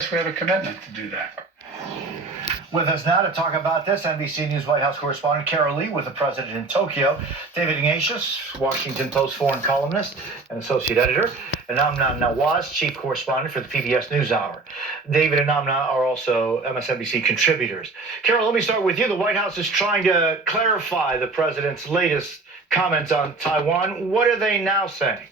We have a commitment to do that. With us now to talk about this, NBC News White House correspondent Carol Lee with the president in Tokyo, David Ignatius, Washington Post foreign columnist and associate editor, and Amna Nawaz, chief correspondent for the PBS NewsHour. David and Amna are also MSNBC contributors. Carol, let me start with you. The White House is trying to clarify the president's latest comments on Taiwan. What are they now saying?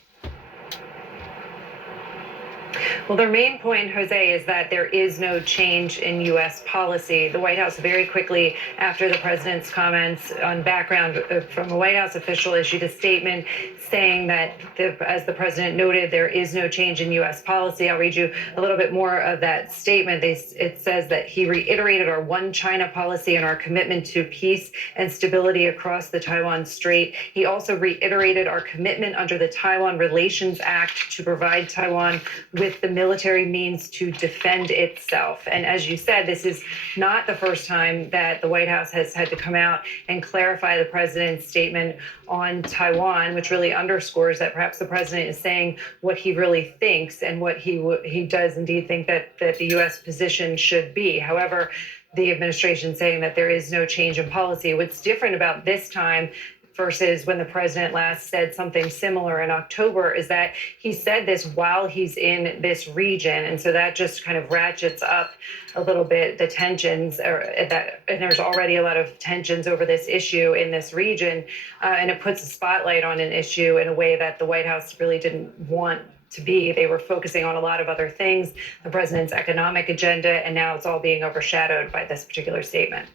Well, their main point, Jose, is that there is no change in U.S. policy. The White House very quickly, after the president's comments on background from a White House official, issued a statement saying that, as the president noted, there is no change in U.S. policy. I'll read you a little bit more of that statement. It says that he reiterated our one China policy and our commitment to peace and stability across the Taiwan Strait. He also reiterated our commitment under the Taiwan Relations Act to provide Taiwan with the military means to defend itself. And as you said, this is not the first time that the White House has had to come out and clarify the president's statement on Taiwan, which really underscores that perhaps the president is saying what he really thinks and what he does indeed think that the U.S. position should be. However, the administration saying that there is no change in policy. What's different about this time versus when the president last said something similar in October is that he said this while he's in this region. And so that just kind of ratchets up a little bit the tensions, and there's already a lot of tensions over this issue in this region. And it puts a spotlight on an issue in a way that the White House really didn't want to be. They were focusing on a lot of other things, the president's economic agenda, and now it's all being overshadowed by this particular statement.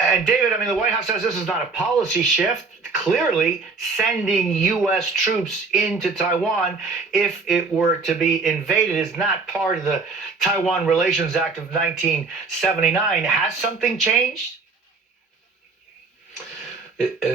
And David, I mean, the White House says this is not a policy shift. Clearly, sending U.S. troops into Taiwan, if it were to be invaded, is not part of the Taiwan Relations Act of 1979. Has something changed?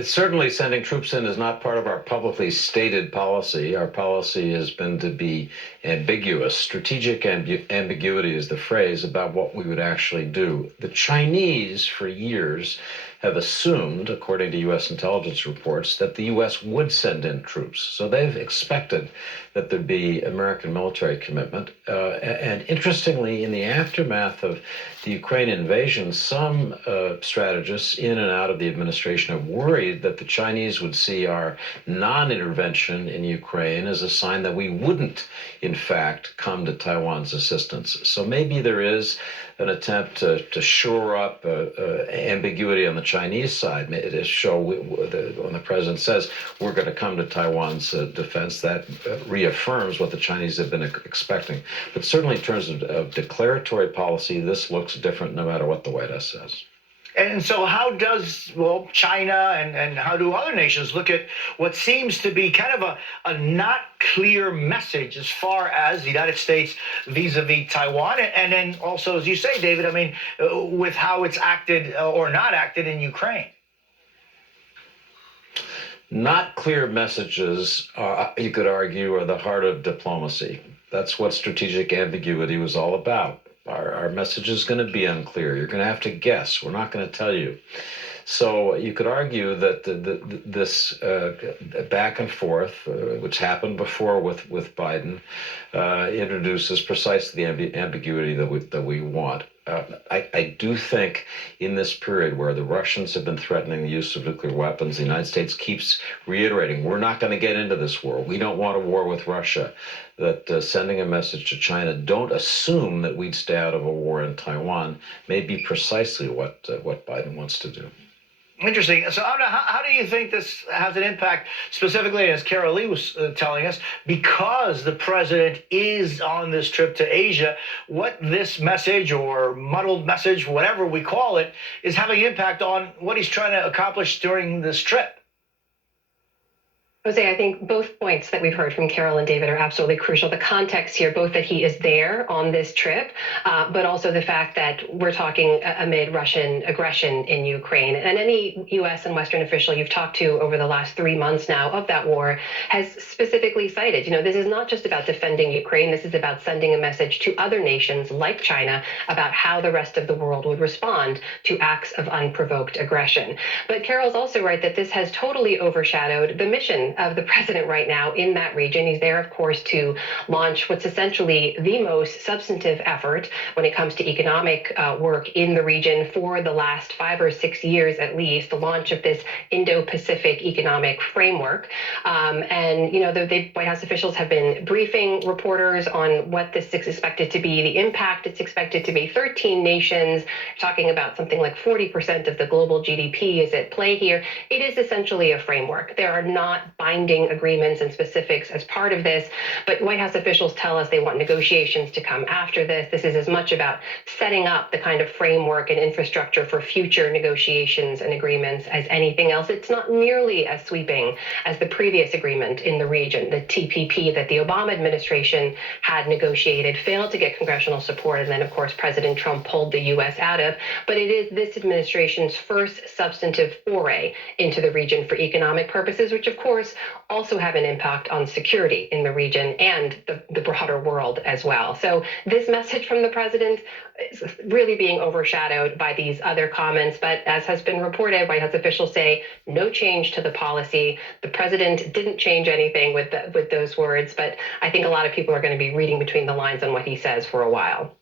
Certainly, sending troops in is not part of our publicly stated policy. Our policy has been to be ambiguous. Strategic ambiguity is the phrase about what we would actually do. The Chinese, for years, have assumed, according to U.S. intelligence reports, that the U.S. would send in troops. So they've expected that there'd be American military commitment. And interestingly, in the aftermath of the Ukraine invasion, some strategists in and out of the administration have worried that the Chinese would see our non-intervention in Ukraine as a sign that we wouldn't, in fact, come to Taiwan's assistance. So maybe there is an attempt to shore up ambiguity on the Chinese side, to show when the president says we're going to come to Taiwan's defense, that reaffirms what the Chinese have been expecting. But certainly in terms of declaratory policy, this looks different no matter what the White House says. And so how does, China and how do other nations look at what seems to be kind of a not clear message as far as the United States vis-a-vis Taiwan? And then also, as you say, David, I mean, with how it's acted or not acted in Ukraine. Not clear messages, you could argue, are the heart of diplomacy. That's what strategic ambiguity was all about. Our message is going to be unclear. You're going to have to guess. We're not going to tell you. So you could argue that this back and forth, which happened before with Biden, introduces precisely the ambiguity that we want. I do think in this period where the Russians have been threatening the use of nuclear weapons, the United States keeps reiterating, we're not going to get into this war. We don't want a war with Russia. That sending a message to China, don't assume that we'd stay out of a war in Taiwan, may be precisely what Biden wants to do. Interesting. So how do you think this has an impact, specifically, as Carol Lee was telling us, because the president is on this trip to Asia, what this message or muddled message, whatever we call it, is having impact on what he's trying to accomplish during this trip? Jose, I think both points that we've heard from Carol and David are absolutely crucial. The context here, both that he is there on this trip, but also the fact that we're talking amid Russian aggression in Ukraine. And any U.S. and Western official you've talked to over the last 3 months now of that war has specifically cited, this is not just about defending Ukraine. This is about sending a message to other nations like China about how the rest of the world would respond to acts of unprovoked aggression. But Carol's also right that this has totally overshadowed the mission mission of the president right now in that region. He's there, of course, to launch what's essentially the most substantive effort when it comes to economic work in the region for the last 5 or 6 years at least, the launch of this Indo-Pacific economic framework. And, the White House officials have been briefing reporters on what this is expected to be, the impact it's expected to be. 13 nations, talking about something like 40% of the global GDP is at play here. It is essentially a framework. There are not binding agreements and specifics as part of this, but White House officials tell us they want negotiations to come after this. This is as much about setting up the kind of framework and infrastructure for future negotiations and agreements as anything else. It's not nearly as sweeping as the previous agreement in the region, the TPP that the Obama administration had negotiated, failed to get congressional support, and then, of course, President Trump pulled the U.S. out of. But it is this administration's first substantive foray into the region for economic purposes, which, of course, also have an impact on security in the region and the broader world as well. So this message from the president is really being overshadowed by these other comments. But as has been reported, White House officials say no change to the policy. The president didn't change anything with those words, but I think a lot of people are going to be reading between the lines on what he says for a while.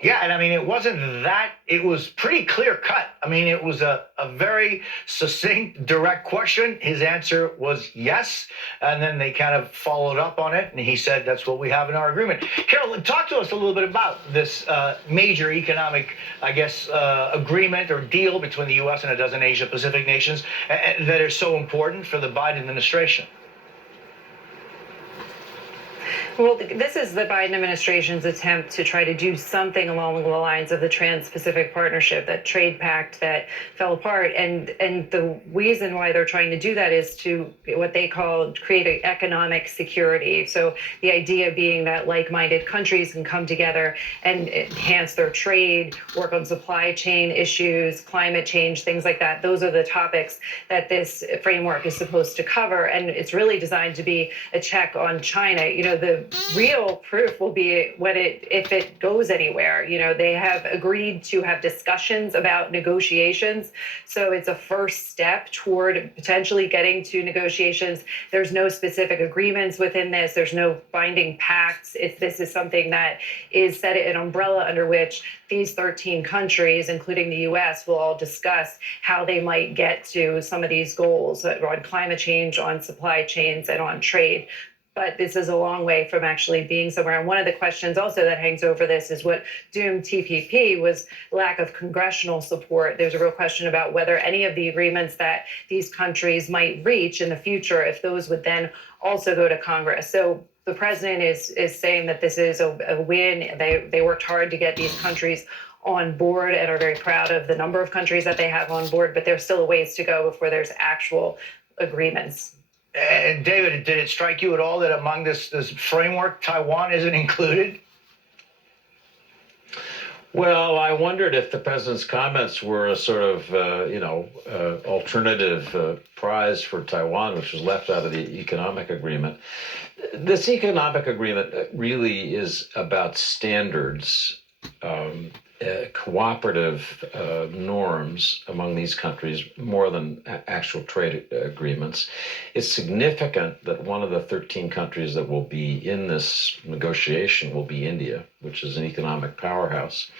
Yeah, and I mean, it wasn't that, it was pretty clear cut. I mean, it was a very succinct, direct question. His answer was yes. And then they kind of followed up on it. And he said, that's what we have in our agreement. Carol, talk to us a little bit about this major economic, agreement or deal between the U.S. and a dozen Asia Pacific nations that are so important for the Biden administration. Well, this is the Biden administration's attempt to try to do something along the lines of the Trans-Pacific Partnership, that trade pact that fell apart. And the reason why they're trying to do that is to what they call create an economic security. So the idea being that like-minded countries can come together and enhance their trade, work on supply chain issues, climate change, things like that. Those are the topics that this framework is supposed to cover. And it's really designed to be a check on China. The real proof will be if it goes anywhere. They have agreed to have discussions about negotiations. So it's a first step toward potentially getting to negotiations. There's no specific agreements within this. There's no binding pacts. This is something that is set an umbrella under which these 13 countries, including the U.S., will all discuss how they might get to some of these goals on climate change, on supply chains, and on trade. But this is a long way from actually being somewhere. And one of the questions also that hangs over this is what doomed TPP was lack of congressional support. There's a real question about whether any of the agreements that these countries might reach in the future, if those would then also go to Congress. So the president is saying that this is a win. They worked hard to get these countries on board and are very proud of the number of countries that they have on board, but there's still a ways to go before there's actual agreements. And David, did it strike you at all that among this framework, Taiwan isn't included? Well, I wondered if the president's comments were a sort of, alternative prize for Taiwan, which was left out of the economic agreement. This economic agreement really is about standards, cooperative norms among these countries more than actual trade agreements. It's significant that one of the 13 countries that will be in this negotiation will be India, which is an economic powerhouse.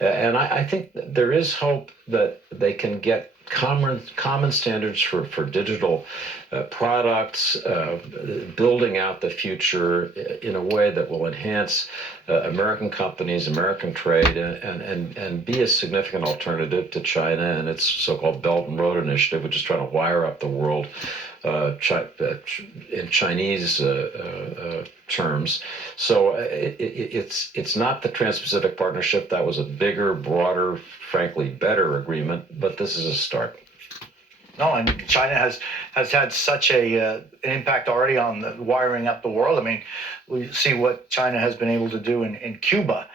And I think that there is hope that they can get common standards for digital products, building out the future in a way that will enhance American companies, American trade, and be a significant alternative to China and its so-called Belt and Road Initiative, which is trying to wire up the world in Chinese terms. So it's not the Trans-Pacific Partnership. That was a bigger, broader, frankly, better agreement, but this is a start. No, and China has had such an impact already on the wiring up the world. I mean, we see what China has been able to do in Cuba,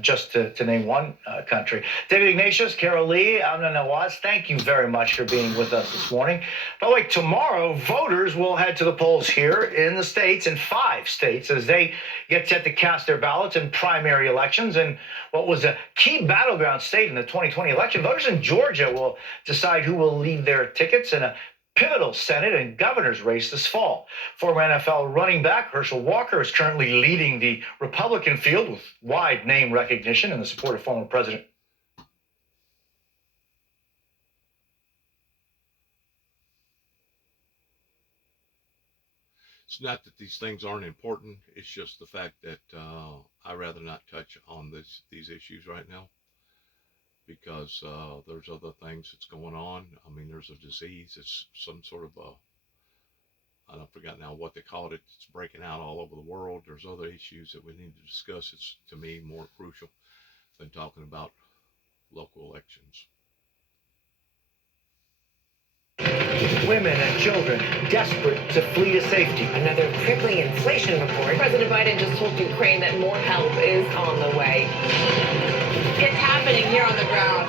just to name one country. David Ignatius, Carol Lee, Amna Nawaz, thank you very much for being with us this morning. By the way, tomorrow, voters will head to the polls here in the states, in 5 states, as they get set to cast their ballots in primary elections. And what was a key battleground state in the 2020 election, voters in Georgia will decide who will lead their tickets in a pivotal Senate and governor's race this fall. Former NFL running back Herschel Walker is currently leading the Republican field with wide name recognition and the support of former President. It's not that these things aren't important. It's just the fact that I'd rather not touch on these issues right now, because there's other things that's going on. I mean, there's a disease. It's some sort of I don't forget now what they call it. It's breaking out all over the world. There's other issues that we need to discuss. It's, to me, more crucial than talking about local elections. Women and children desperate to flee to safety. Another crippling inflation report. President Biden just told Ukraine that more help is on the way. It's happening here on the ground.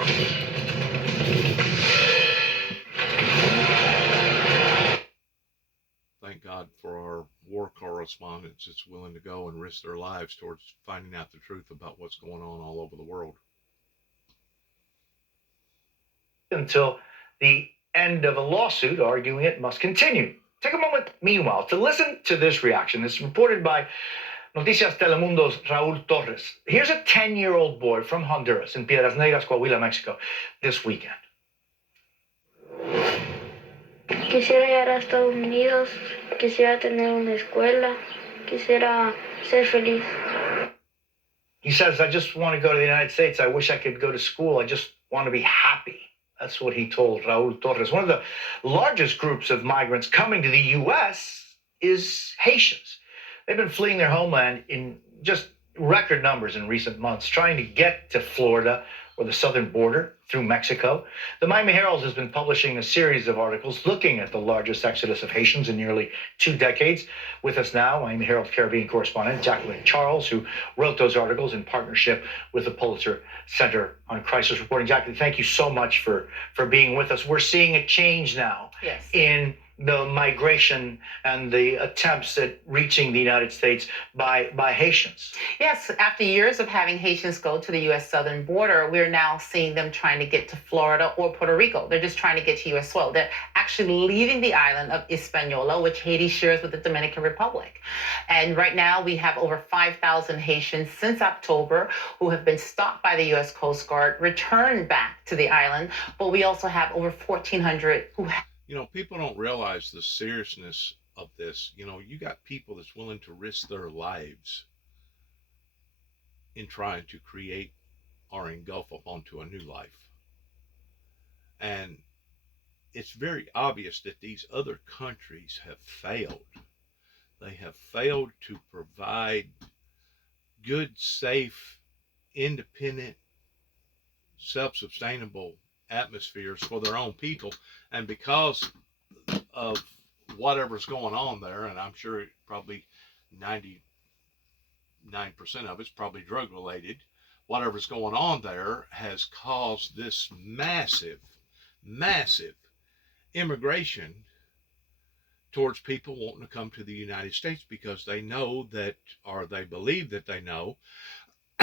Thank God for our war correspondents that's willing to go and risk their lives towards finding out the truth about what's going on all over the world. Until the end of a lawsuit arguing it must continue. Take a moment, meanwhile, to listen to this reaction. It's reported by Noticias Telemundo's Raúl Torres. Here's a 10-year-old boy from Honduras in Piedras Negras, Coahuila, Mexico, this weekend. Quisiera llegar a Estados Unidos, quisiera tener una escuela, quisiera ser feliz. He says, I just want to go to the United States. I wish I could go to school. I just want to be happy. That's what he told Raúl Torres. One of the largest groups of migrants coming to the U.S. is Haitians. They've been fleeing their homeland in just record numbers in recent months, trying to get to Florida or the southern border through Mexico. The Miami Herald has been publishing a series of articles looking at the largest exodus of Haitians in nearly 2 decades. With us now, Miami Herald Caribbean correspondent Jacqueline Charles, who wrote those articles in partnership with the Pulitzer Center on Crisis Reporting. Jacqueline, thank you so much for being with us. We're seeing a change now in the migration and the attempts at reaching the United States by Haitians. Yes, after years of having Haitians go to the U.S. southern border, we're now seeing them trying to get to Florida or Puerto Rico. They're just trying to get to U.S. soil. They're actually leaving the island of Hispaniola, which Haiti shares with the Dominican Republic. And right now we have over 5,000 Haitians since October who have been stopped by the U.S. Coast Guard, returned back to the island. But we also have over 1,400 who have. You know, people don't realize the seriousness of this. You know, you got people that's willing to risk their lives in trying to create or engulf up onto a new life. And it's very obvious that these other countries have failed. They have failed to provide good, safe, independent, self-sustainable atmospheres for their own people. And because of whatever's going on there, and I'm sure probably 99% of it's probably drug related, whatever's going on there has caused this massive immigration towards people wanting to come to the United States, because they know that, or they believe that they know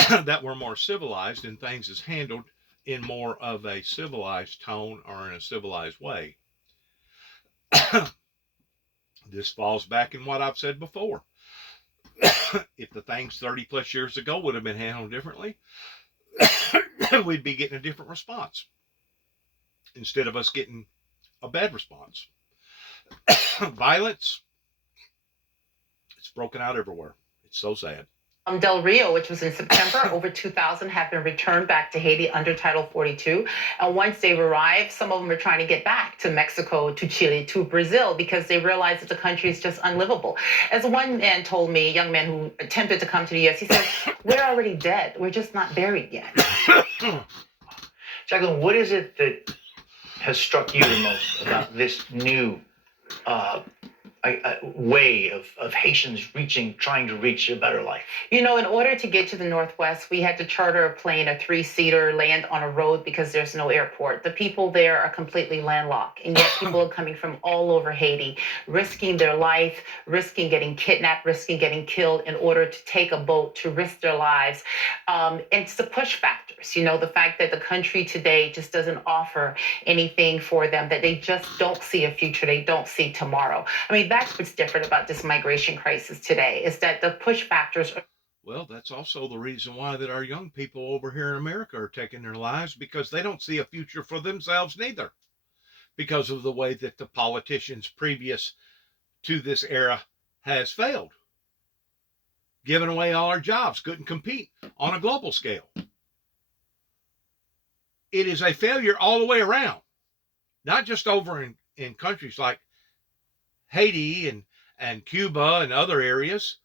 that we're more civilized and things is handled in more of a civilized tone or in a civilized way. This falls back in what I've said before. If the things 30 plus years ago would have been handled differently, we'd be getting a different response instead of us getting a bad response. Violence, it's broken out everywhere. It's so sad. Del Rio, which was in September, over 2,000 have been returned back to Haiti under Title 42. And once they've arrived, some of them are trying to get back to Mexico, to Chile, to Brazil, because they realize that the country is just unlivable. As one man told me, a young man who attempted to come to the U.S., he said, we're already dead. We're just not buried yet. Jacqueline, what is it that has struck you the most about this new way of Haitians trying to reach a better life? You know, in order to get to the Northwest, we had to charter a plane, a three-seater, land on a road because there's no airport. The people there are completely landlocked, and yet people are coming from all over Haiti, risking their life, risking getting kidnapped, risking getting killed in order to take a boat to risk their lives. It's the push factors, you know, the fact that the country today just doesn't offer anything for them, that they just don't see a future, they don't see tomorrow. I mean, that's what's different about this migration crisis today, is that the push factors are. Well, that's also the reason why that our young people over here in America are taking their lives, because they don't see a future for themselves neither, because of the way that the politicians previous to this era has failed, giving away all our jobs, couldn't compete on a global scale. It is a failure all the way around, not just over in countries like Haiti and Cuba and other areas,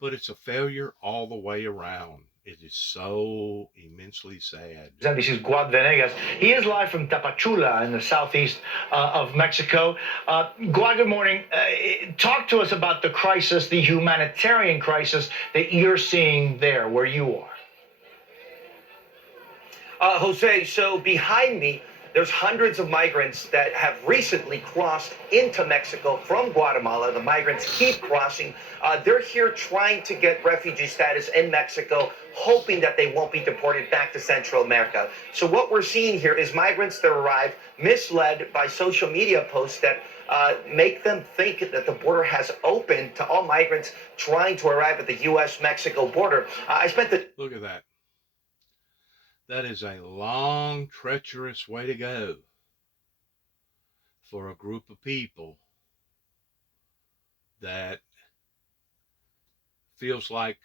but it's a failure all the way around. It is so immensely sad. NBC's Guad Venegas. He is live from Tapachula in the southeast of Mexico. Guad, good morning. Talk to us about the crisis, the humanitarian crisis that you're seeing there where you are. Jose, so behind me, there's hundreds of migrants that have recently crossed into Mexico from Guatemala. The migrants keep crossing. They're here trying to get refugee status in Mexico, hoping that they won't be deported back to Central America. So what we're seeing here is migrants that arrive misled by social media posts that make them think that the border has opened to all migrants trying to arrive at the U.S.-Mexico border. Look at that. That is a long, treacherous way to go for a group of people that feels like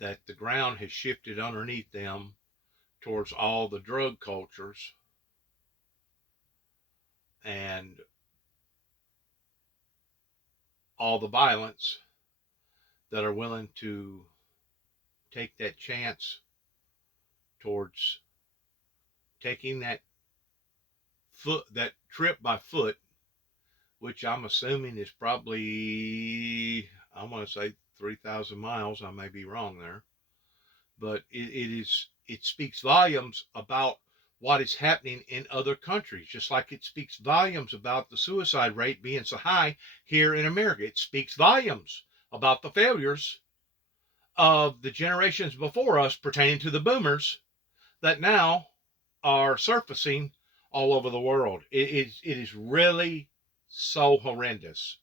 that the ground has shifted underneath them towards all the drug cultures and all the violence, that are willing to take that chance towards taking that trip by foot, which I'm assuming is probably, I want to say 3,000 miles. I may be wrong there, but it speaks volumes about what is happening in other countries, just like it speaks volumes about the suicide rate being so high here in America. It speaks volumes about the failures of the generations before us pertaining to the boomers that now are surfacing all over the world. It is really so horrendous.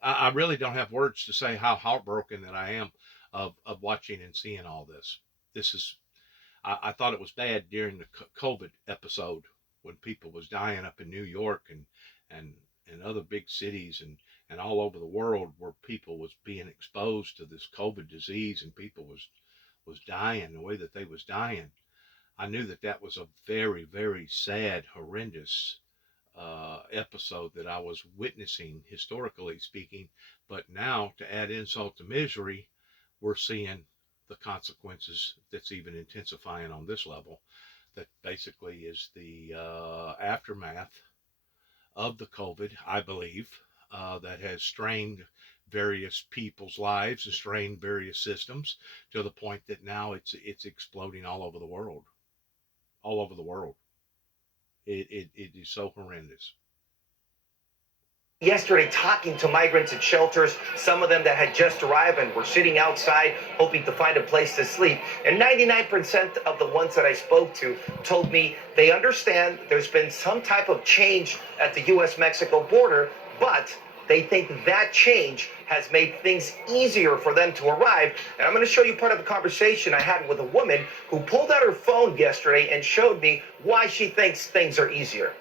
I really don't have words to say how heartbroken that I am of watching and seeing all this. This is, I thought it was bad during the COVID episode when people was dying up in New York and other big cities and all over the world, where people was being exposed to this COVID disease and people was dying the way that they was dying. I knew that was a very, very sad, horrendous episode that I was witnessing, historically speaking. But now, to add insult to misery, we're seeing the consequences that's even intensifying on this level. That basically is the aftermath of the COVID, I believe, that has strained various people's lives and strained various systems to the point that now it's exploding all over the world. All over the world. It is so horrendous. Yesterday, talking to migrants at shelters, some of them that had just arrived and were sitting outside hoping to find a place to sleep. And 99% of the ones that I spoke to told me they understand there's been some type of change at the U.S.-Mexico border, but they think that change has made things easier for them to arrive. And I'm going to show you part of a conversation I had with a woman who pulled out her phone yesterday and showed me why she thinks things are easier.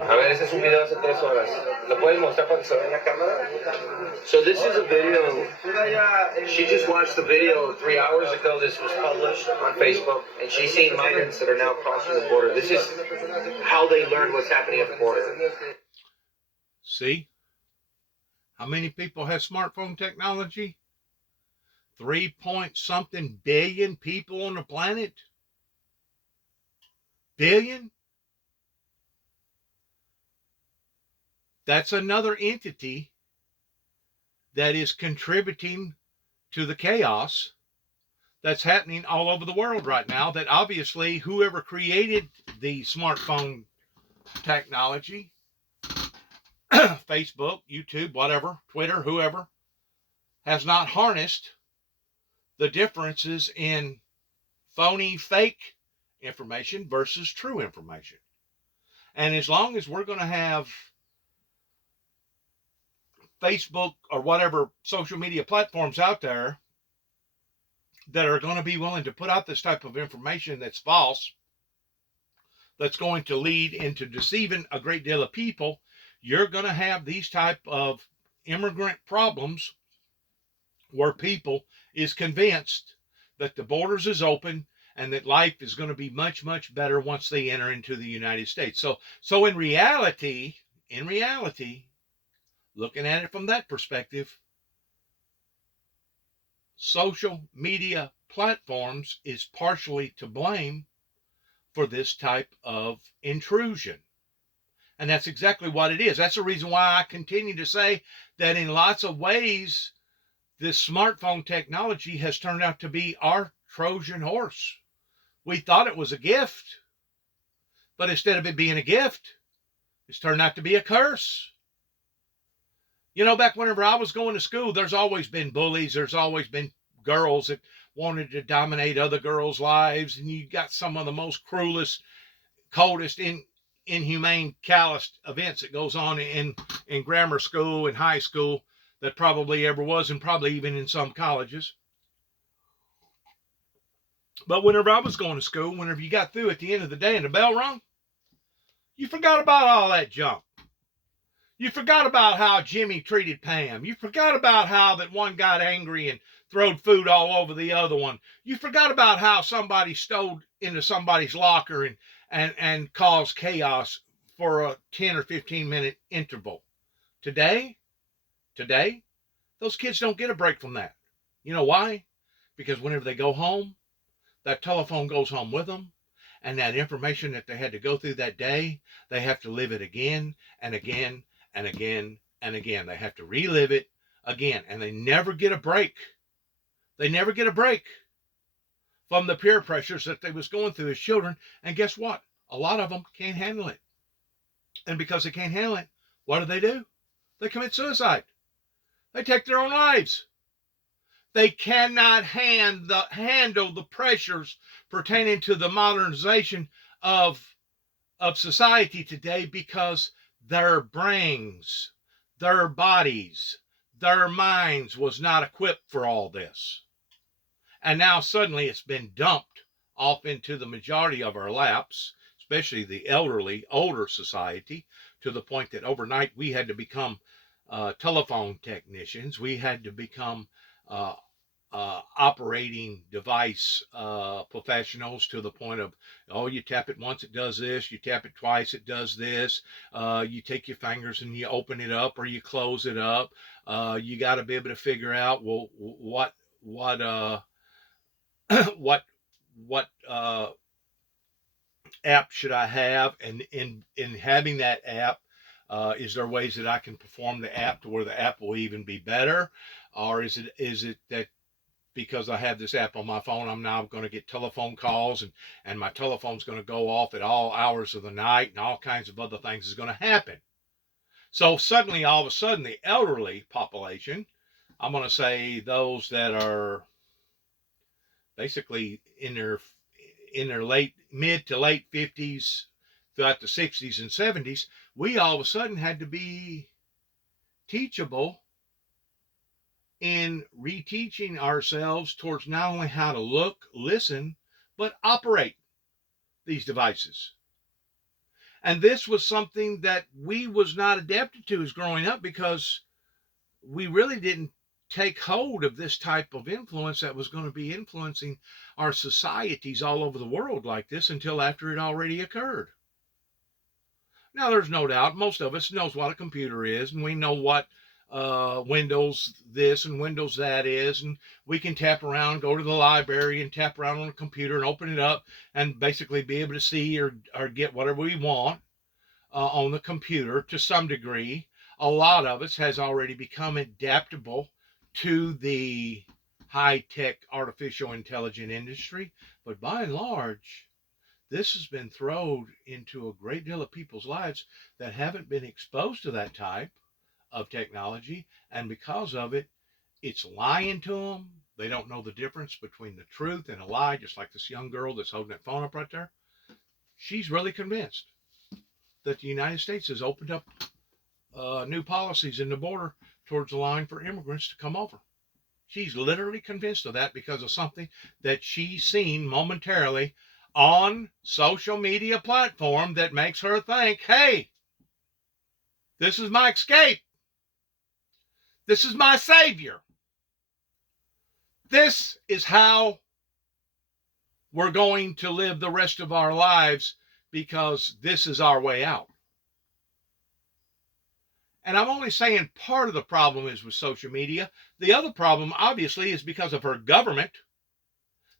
A ver, ese es un video hace 3 horas. ¿Lo puedes mostrar para que se vea en la cámara? So this is a video. She just watched the video 3 hours ago. This was published on Facebook, and she's seen migrants that are now crossing the border. This is how they learned what's happening at the border. See? How many people have smartphone technology? 3-point-something billion people on the planet? Billion? That's another entity that is contributing to the chaos that's happening all over the world right now, that obviously whoever created the smartphone technology, Facebook, YouTube, whatever, Twitter, whoever, has not harnessed the differences in phony, fake information versus true information. And as long as we're going to have Facebook or whatever social media platforms out there that are going to be willing to put out this type of information that's false, that's going to lead into deceiving a great deal of people, you're going to have these type of immigrant problems where people is convinced that the borders is open and that life is going to be much, much better once they enter into the United States. So in reality, looking at it from that perspective, social media platforms is partially to blame for this type of intrusion. And that's exactly what it is. That's the reason why I continue to say that in lots of ways, this smartphone technology has turned out to be our Trojan horse. We thought it was a gift, but instead of it being a gift, it's turned out to be a curse. You know, back whenever I was going to school, there's always been bullies. There's always been girls that wanted to dominate other girls' lives. And you got some of the most cruelest, coldest, inhumane, calloused events that goes on in grammar school and high school that probably ever was, and probably even in some colleges. But whenever I was going to school, whenever you got through at the end of the day and the bell rung, you forgot about all that junk. You forgot about how Jimmy treated Pam. You forgot about how that one got angry and throwed food all over the other one. You forgot about how somebody stole into somebody's locker and caused chaos for a 10 or 15 minute interval. Today, those kids don't get a break from that. You know why? Because whenever they go home, that telephone goes home with them, and that information that they had to go through that day, they have to live it again and again and again and again. They have to relive it again, and they never get a break. They never get a break from the peer pressures that they was going through as children. And guess what? A lot of them can't handle it. And because they can't handle it, what do? They commit suicide. They take their own lives. They cannot handle the pressures pertaining to the modernization of society today, because their brains, their bodies, their minds was not equipped for all this. And now suddenly it's been dumped off into the majority of our laps, especially the elderly, older society, to the point that overnight we had to become telephone technicians. We had to become operating device professionals, to the point of, oh, you tap it once, it does this. You tap it twice, it does this. You take your fingers and you open it up or you close it up. You got to be able to figure out, well, what what app should I have, and in having that app, is there ways that I can perform the app to where the app will even be better, or is it that because I have this app on my phone, I'm now going to get telephone calls, and my telephone's going to go off at all hours of the night, and all kinds of other things is going to happen. So suddenly, all of a sudden, the elderly population, I'm going to say those that are basically in their mid to late 50s throughout the 60s and 70s, we all of a sudden had to be teachable in reteaching ourselves towards not only how to look, listen, but operate these devices. And this was something that we was not adapted to as growing up, because we really didn't take hold of this type of influence that was going to be influencing our societies all over the world like this until after it already occurred. Now, there's no doubt most of us knows what a computer is, and we know what Windows this and Windows that is, and we can tap around, go to the library and tap around on a computer and open it up and basically be able to see or get whatever we want on the computer to some degree. a lot of us has already become adaptable to the high-tech artificial intelligence industry. But by and large, this has been thrown into a great deal of people's lives that haven't been exposed to that type of technology. And because of it, it's lying to them. They don't know the difference between the truth and a lie, just like this young girl that's holding that phone up right there. She's really convinced that the United States has opened up new policies in the border towards the line for immigrants to come over. She's literally convinced of that because of something that she's seen momentarily on social media platform that makes her think, hey, this is my escape. This is my savior. This is how we're going to live the rest of our lives because this is our way out. And I'm only saying part of the problem is with social media. The other problem, obviously, is because of her government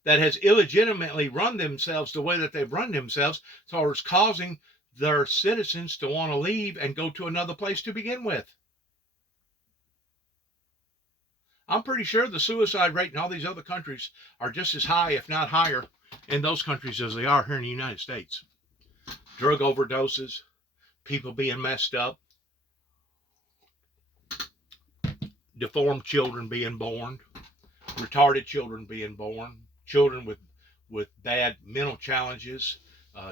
that has illegitimately run themselves the way that they've run themselves, so it's causing their citizens to want to leave and go to another place to begin with. I'm pretty sure the suicide rate in all these other countries are just as high, if not higher, in those countries as they are here in the United States. Drug overdoses, people being messed up, deformed children being born, retarded children being born, children with bad mental challenges,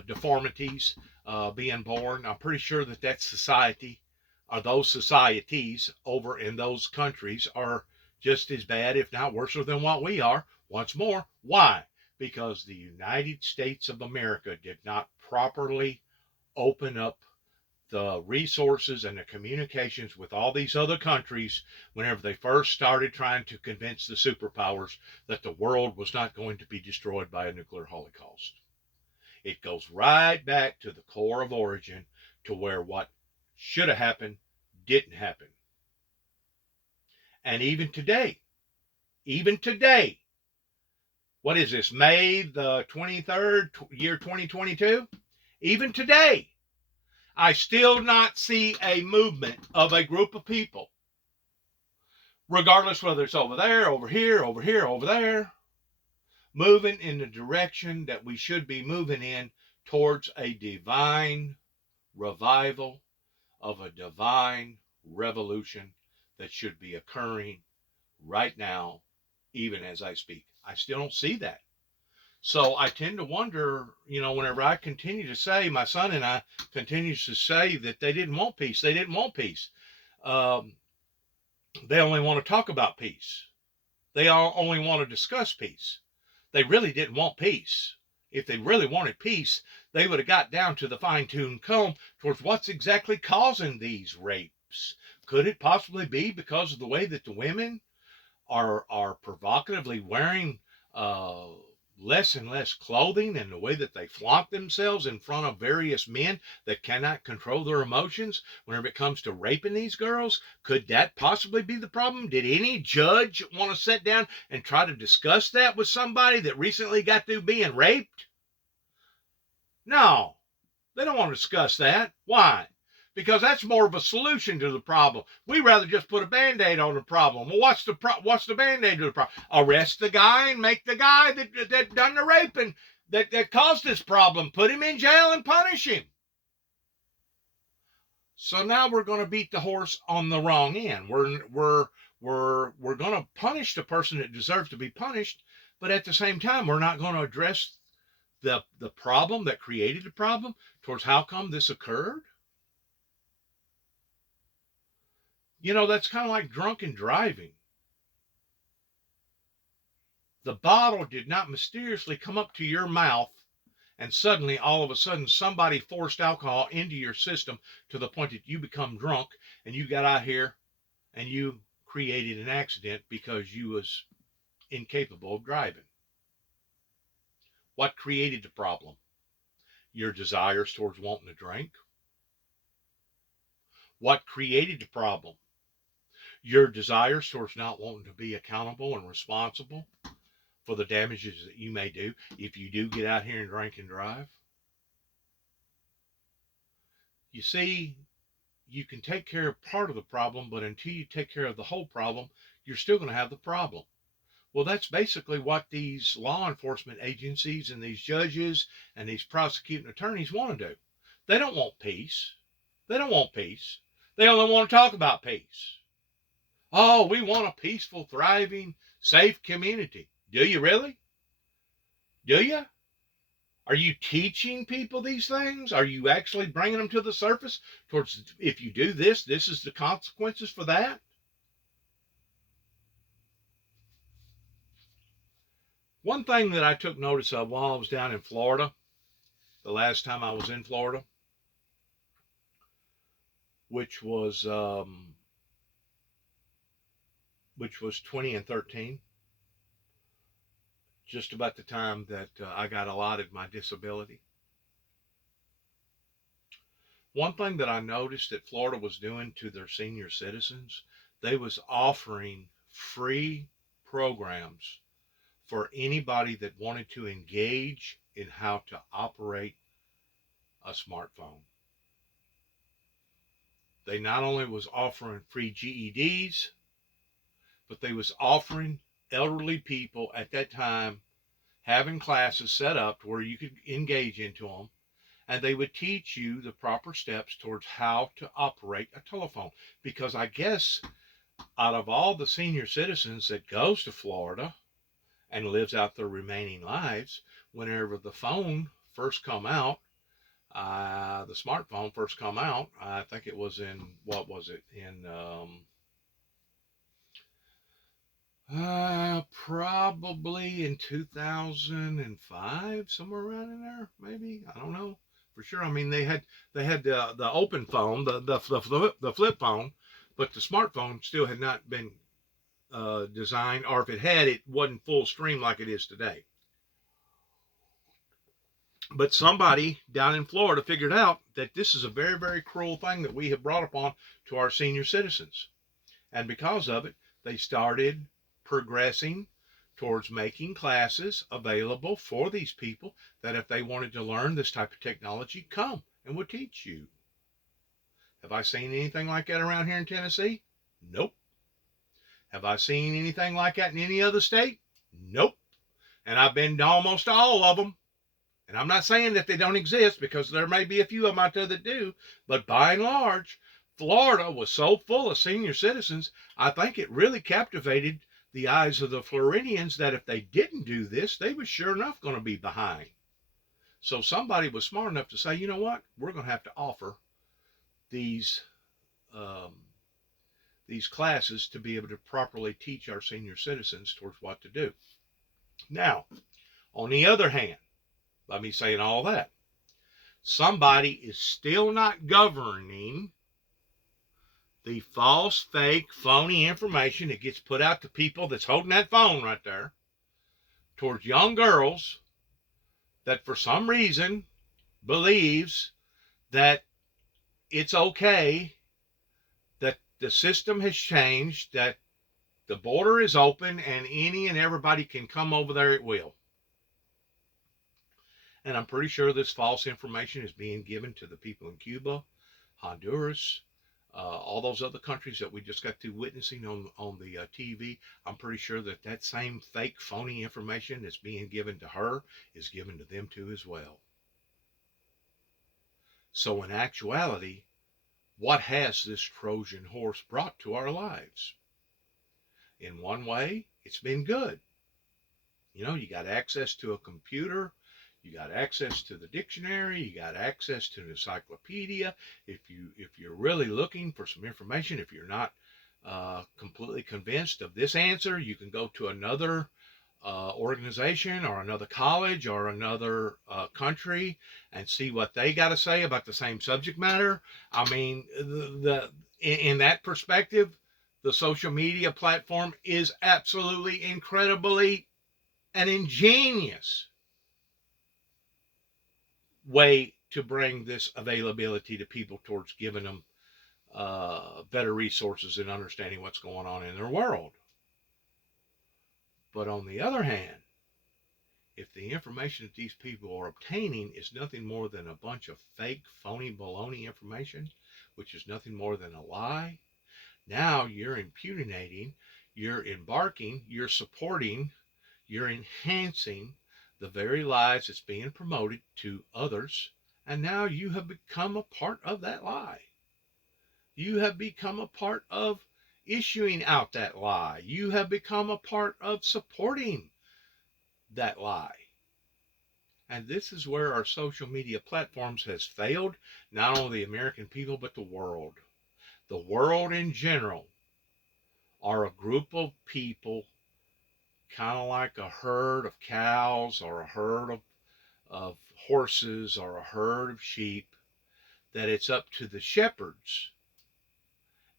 deformities being born. I'm pretty sure that society, or those societies over in those countries are just as bad, if not worse than what we are. Once more, why? Because the United States of America did not properly open up the resources and the communications with all these other countries whenever they first started trying to convince the superpowers that the world was not going to be destroyed by a nuclear holocaust. It goes right back to the core of origin, to where what should have happened didn't happen. And even today, what is this, May the 23rd, year 2022? Even today, I still not see a movement of a group of people, regardless whether it's over there, over here, over here, over there, moving in the direction that we should be moving in, towards a divine revival of a divine revolution that should be occurring right now, even as I speak. I still don't see that. So I tend to wonder, whenever I continue to say, my son and I continues to say that they didn't want peace. They didn't want peace. They only want to talk about peace. They only want to discuss peace. They really didn't want peace. If they really wanted peace, they would have got down to the fine-tuned comb towards what's exactly causing these rapes. Could it possibly be because of the way that the women are provocatively wearing less and less clothing, and the way that they flaunt themselves in front of various men that cannot control their emotions whenever it comes to raping these girls? Could that possibly be the problem? Did any judge want to sit down and try to discuss that with somebody that recently got through being raped? No, they don't want to discuss that. Why? Because that's more of a solution to the problem. We rather just put a Band-Aid on the problem. Well, what's the Band-Aid to the problem? Arrest the guy and make the guy that done the raping, that caused this problem, put him in jail and punish him. So now we're going to beat the horse on the wrong end. We're going to punish the person that deserves to be punished, but at the same time, we're not going to address the problem that created the problem, towards how come this occurred. That's kind of like drunken driving. The bottle did not mysteriously come up to your mouth and suddenly, all of a sudden, somebody forced alcohol into your system to the point that you become drunk and you got out here and you created an accident because you was incapable of driving. What created the problem? Your desires towards wanting to drink. What created the problem? Your desires towards not wanting to be accountable and responsible for the damages that you may do if you do get out here and drink and drive. You see, you can take care of part of the problem, but until you take care of the whole problem, you're still going to have the problem. Well, that's basically what these law enforcement agencies and these judges and these prosecuting attorneys want to do. They don't want peace. They don't want peace. They only want to talk about peace. Oh, we want a peaceful, thriving, safe community. Do you really? Do you? Are you teaching people these things? Are you actually bringing them to the surface towards, if you do this, this is the consequences for that? One thing that I took notice of while I was down in Florida, the last time I was in Florida, which was 2013, just about the time that I got allotted my disability. One thing that I noticed that Florida was doing to their senior citizens, they was offering free programs for anybody that wanted to engage in how to operate a smartphone. They not only was offering free GEDs, but they was offering elderly people at that time having classes set up to where you could engage into them, and they would teach you the proper steps towards how to operate a telephone. Because I guess out of all the senior citizens that goes to Florida and lives out their remaining lives, whenever the phone first come out, the smartphone first come out, I think it was in, what was it, in probably in 2005, somewhere around in there, maybe. I don't know for sure. I mean, they had the open phone, the flip phone, but the smartphone still had not been designed, or if it had, it wasn't full stream like it is today. But somebody down in Florida figured out that this is a very, very cruel thing that we have brought upon to our senior citizens. And because of it, they started progressing towards making classes available for these people that if they wanted to learn this type of technology, come and we'll teach you. Have I seen anything like that around here in Tennessee? Nope. Have I seen anything like that in any other state? Nope. And I've been to almost all of them. And I'm not saying that they don't exist, because there may be a few of them out there that do, but by and large, Florida was so full of senior citizens, I think it really captivated the eyes of the Floridians that if they didn't do this, they were sure enough going to be behind. So somebody was smart enough to say, you know what, we're going to have to offer these classes to be able to properly teach our senior citizens towards what to do. Now, on the other hand, by me saying all that, somebody is still not governing the false, fake, phony information that gets put out to people that's holding that phone right there towards young girls that for some reason believes that it's okay, that the system has changed, that the border is open and any and everybody can come over there at will. And I'm pretty sure this false information is being given to the people in Cuba, Honduras, all those other countries that we just got through witnessing on the TV. I'm pretty sure that that same fake, phony information that's being given to her is given to them too as well. So in actuality, what has this Trojan horse brought to our lives? In one way, it's been good. You know, you got access to a computer, you got access to the dictionary, you got access to an encyclopedia. If you're really looking for some information, if you're not completely convinced of this answer, you can go to another organization or another college or another country and see what they got to say about the same subject matter. I mean, in that perspective, the social media platform is absolutely incredibly an ingenious way to bring this availability to people towards giving them better resources and understanding what's going on in their world. But on the other hand, if the information that these people are obtaining is nothing more than a bunch of fake, phony, baloney information, which is nothing more than a lie, now you're impugnating, you're embarking, you're supporting, you're enhancing the very lies that's being promoted to others, and now you have become a part of that lie. You have become a part of issuing out that lie. You have become a part of supporting that lie. And this is where our social media platforms has failed, not only the American people, but the world. The world in general are a group of people, kind of like a herd of cows or a herd of horses or a herd of sheep, that it's up to the shepherds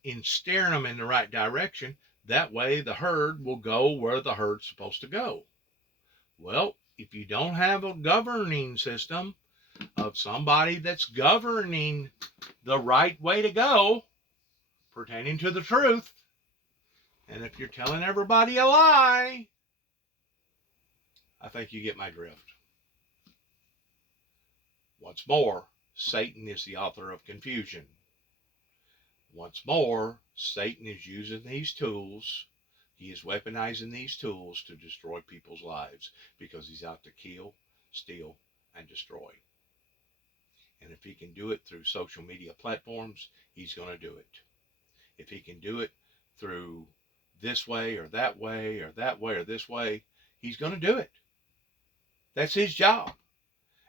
in steering them in the right direction. That way the herd will go where the herd's supposed to go. Well, if you don't have a governing system of somebody that's governing the right way to go pertaining to the truth, and if you're telling everybody a lie, I think you get my drift. Once more, Satan is the author of confusion. Once more, Satan is using these tools. He is weaponizing these tools to destroy people's lives because he's out to kill, steal, and destroy. And if he can do it through social media platforms, he's going to do it. If he can do it through this way or that way or that way or this way, he's going to do it. That's his job,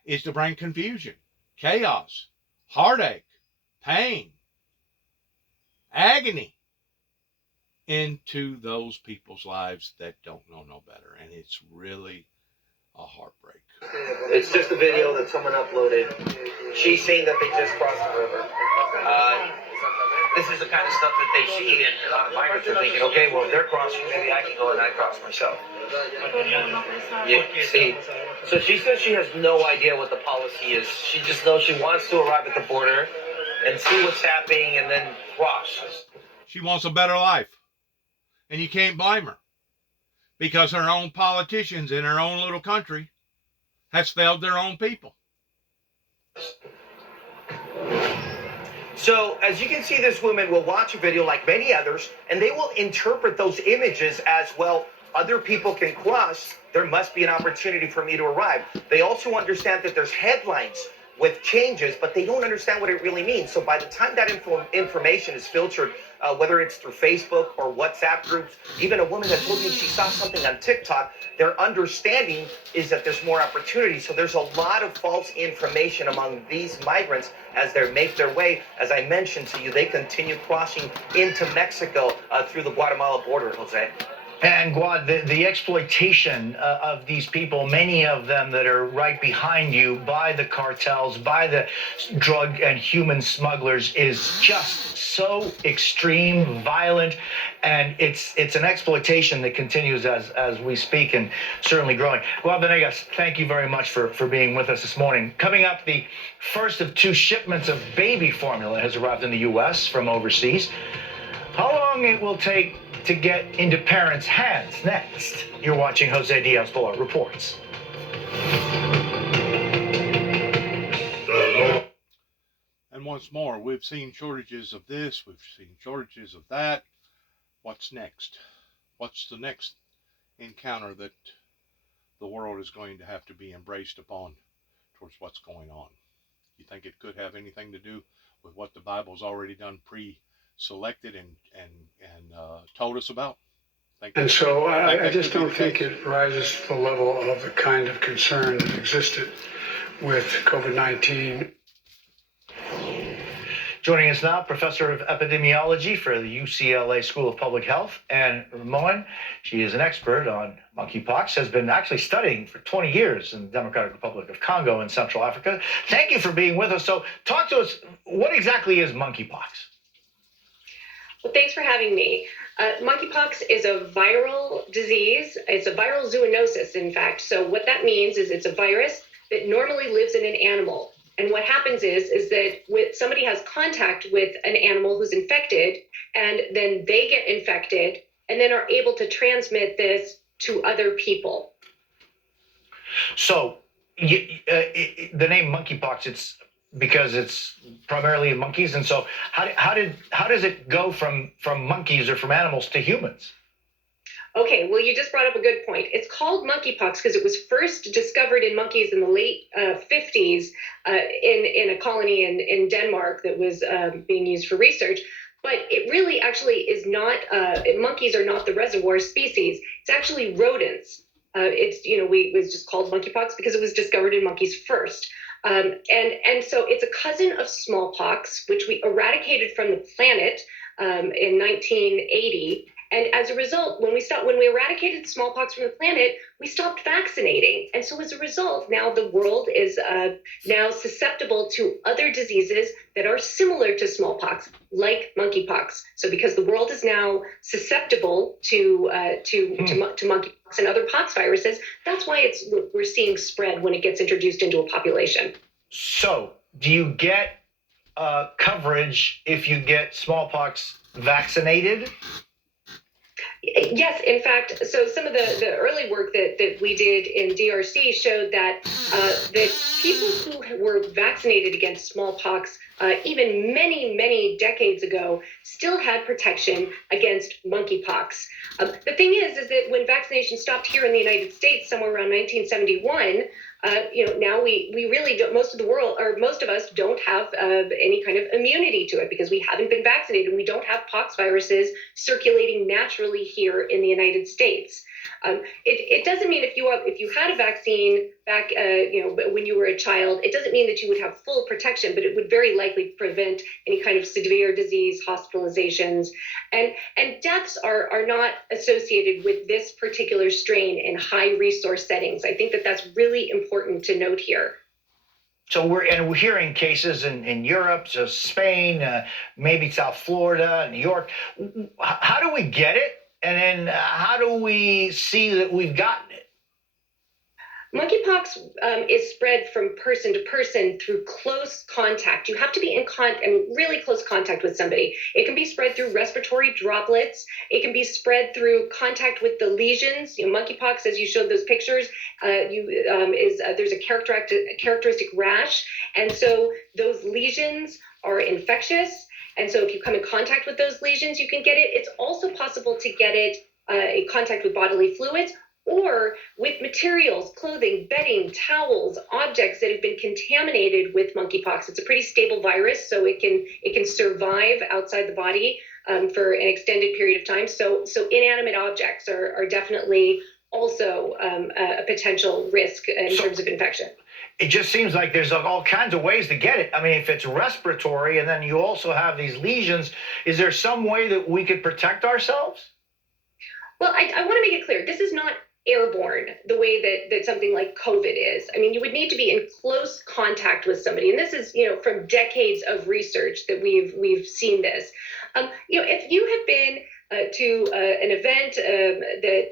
is to bring confusion, chaos, heartache, pain, agony into those people's lives that don't know no better. And it's really a heartbreak. It's just a video that someone uploaded. She's saying that they just crossed the river. This is the kind of stuff that they see, and a lot of migrants are thinking, okay, well, if they're crossing, maybe I can go and I cross myself. Yeah, see, so she says she has no idea what the policy is. She just knows she wants to arrive at the border and see what's happening and then cross. She wants a better life. And you can't blame her, because her own politicians in her own little country has failed their own people. So, as you can see, this woman will watch a video like many others, and they will interpret those images as, well, other people can cross, there must be an opportunity for me to arrive. They also understand that there's headlines with changes, but they don't understand what it really means. So by the time that information is filtered, whether it's through Facebook or WhatsApp groups, even a woman that told me she saw something on TikTok, their understanding is that there's more opportunity. So there's a lot of false information among these migrants as they make their way. As I mentioned to you, they continue crossing into Mexico through the Guatemala border, Jose. And Guad, the exploitation of these people, many of them that are right behind you by the cartels, by the drug and human smugglers, is just so extreme, violent, and it's an exploitation that continues as we speak, and certainly growing. Guad Venegas, thank you very much for being with us this morning. Coming up, the first of 2 shipments of baby formula has arrived in the U.S. from overseas. How long it will take to get into parents' hands next? You're watching Jose Diaz-Balart Reports. And once more, we've seen shortages of this, we've seen shortages of that. What's next? What's the next encounter that the world is going to have to be embraced upon towards what's going on? You think it could have anything to do with what the Bible's already done selected and told us about? And so I just don't think it rises to the level of the kind of concern that existed with COVID-19. Joining us now, Professor of Epidemiology for the UCLA School of Public Health, Anne Ramon. She is an expert on monkeypox, has been actually studying for 20 years in the Democratic Republic of Congo in Central Africa. Thank you for being with us. So talk to us, what exactly is monkeypox? Well, thanks for having me. Monkeypox is a viral disease. It's a viral zoonosis, in fact. So what that means is it's a virus that normally lives in an animal. And what happens is that somebody has contact with an animal who's infected, and then they get infected and then are able to transmit this to other people. So the name monkeypox, it's because it's primarily in monkeys, and so how does it go from monkeys or from animals to humans? Okay, well, you just brought up a good point. It's called monkeypox because it was first discovered in monkeys in the late 50s in a colony in Denmark that was being used for research. But it really actually is not, monkeys are not the reservoir species. It's actually rodents. It was just called monkeypox because it was discovered in monkeys first. And so it's a cousin of smallpox, which we eradicated from the planet in 1980. And as a result, when we eradicated smallpox from the planet, we stopped vaccinating. And so as a result, now the world is now susceptible to other diseases that are similar to smallpox, like monkeypox. So because the world is now susceptible to monkeypox and other pox viruses, that's why we're seeing spread when it gets introduced into a population. So do you get coverage if you get smallpox vaccinated? Yes, in fact, so some of the early work that we did in DRC showed that that people who were vaccinated against smallpox even many decades ago still had protection against monkeypox. The thing is that when vaccination stopped here in the United States somewhere around 1971, now we really don't, most of us don't have any kind of immunity to it because we haven't been vaccinated. We don't have pox viruses circulating naturally here in the United States. It doesn't mean if you had a vaccine back, when you were a child, it doesn't mean that you would have full protection, but it would very likely prevent any kind of severe disease, hospitalizations, and deaths are not associated with this particular strain in high resource settings. I think that that's really important to note here. So we're hearing cases in Europe, so Spain, maybe South Florida, New York. How do we get it? And then how do we see that we've gotten it? Monkeypox is spread from person to person through close contact. You have to be in really close contact with somebody. It can be spread through respiratory droplets. It can be spread through contact with the lesions. Monkeypox, as you showed those pictures, there's a characteristic rash, and so those lesions are infectious. And so if you come in contact with those lesions, you can get it. It's also possible to get it in contact with bodily fluids or with materials, clothing, bedding, towels, objects that have been contaminated with monkeypox. It's a pretty stable virus, so it can survive outside the body for an extended period of time. So inanimate objects are definitely also a potential risk in terms of infection. It just seems like there's all kinds of ways to get it. I mean, if it's respiratory and then you also have these lesions, is there some way that we could protect ourselves? Well, I want to make it clear, this is not airborne the way that something like COVID is. I mean, you would need to be in close contact with somebody. And this is, from decades of research that we've seen this. If you have been to an event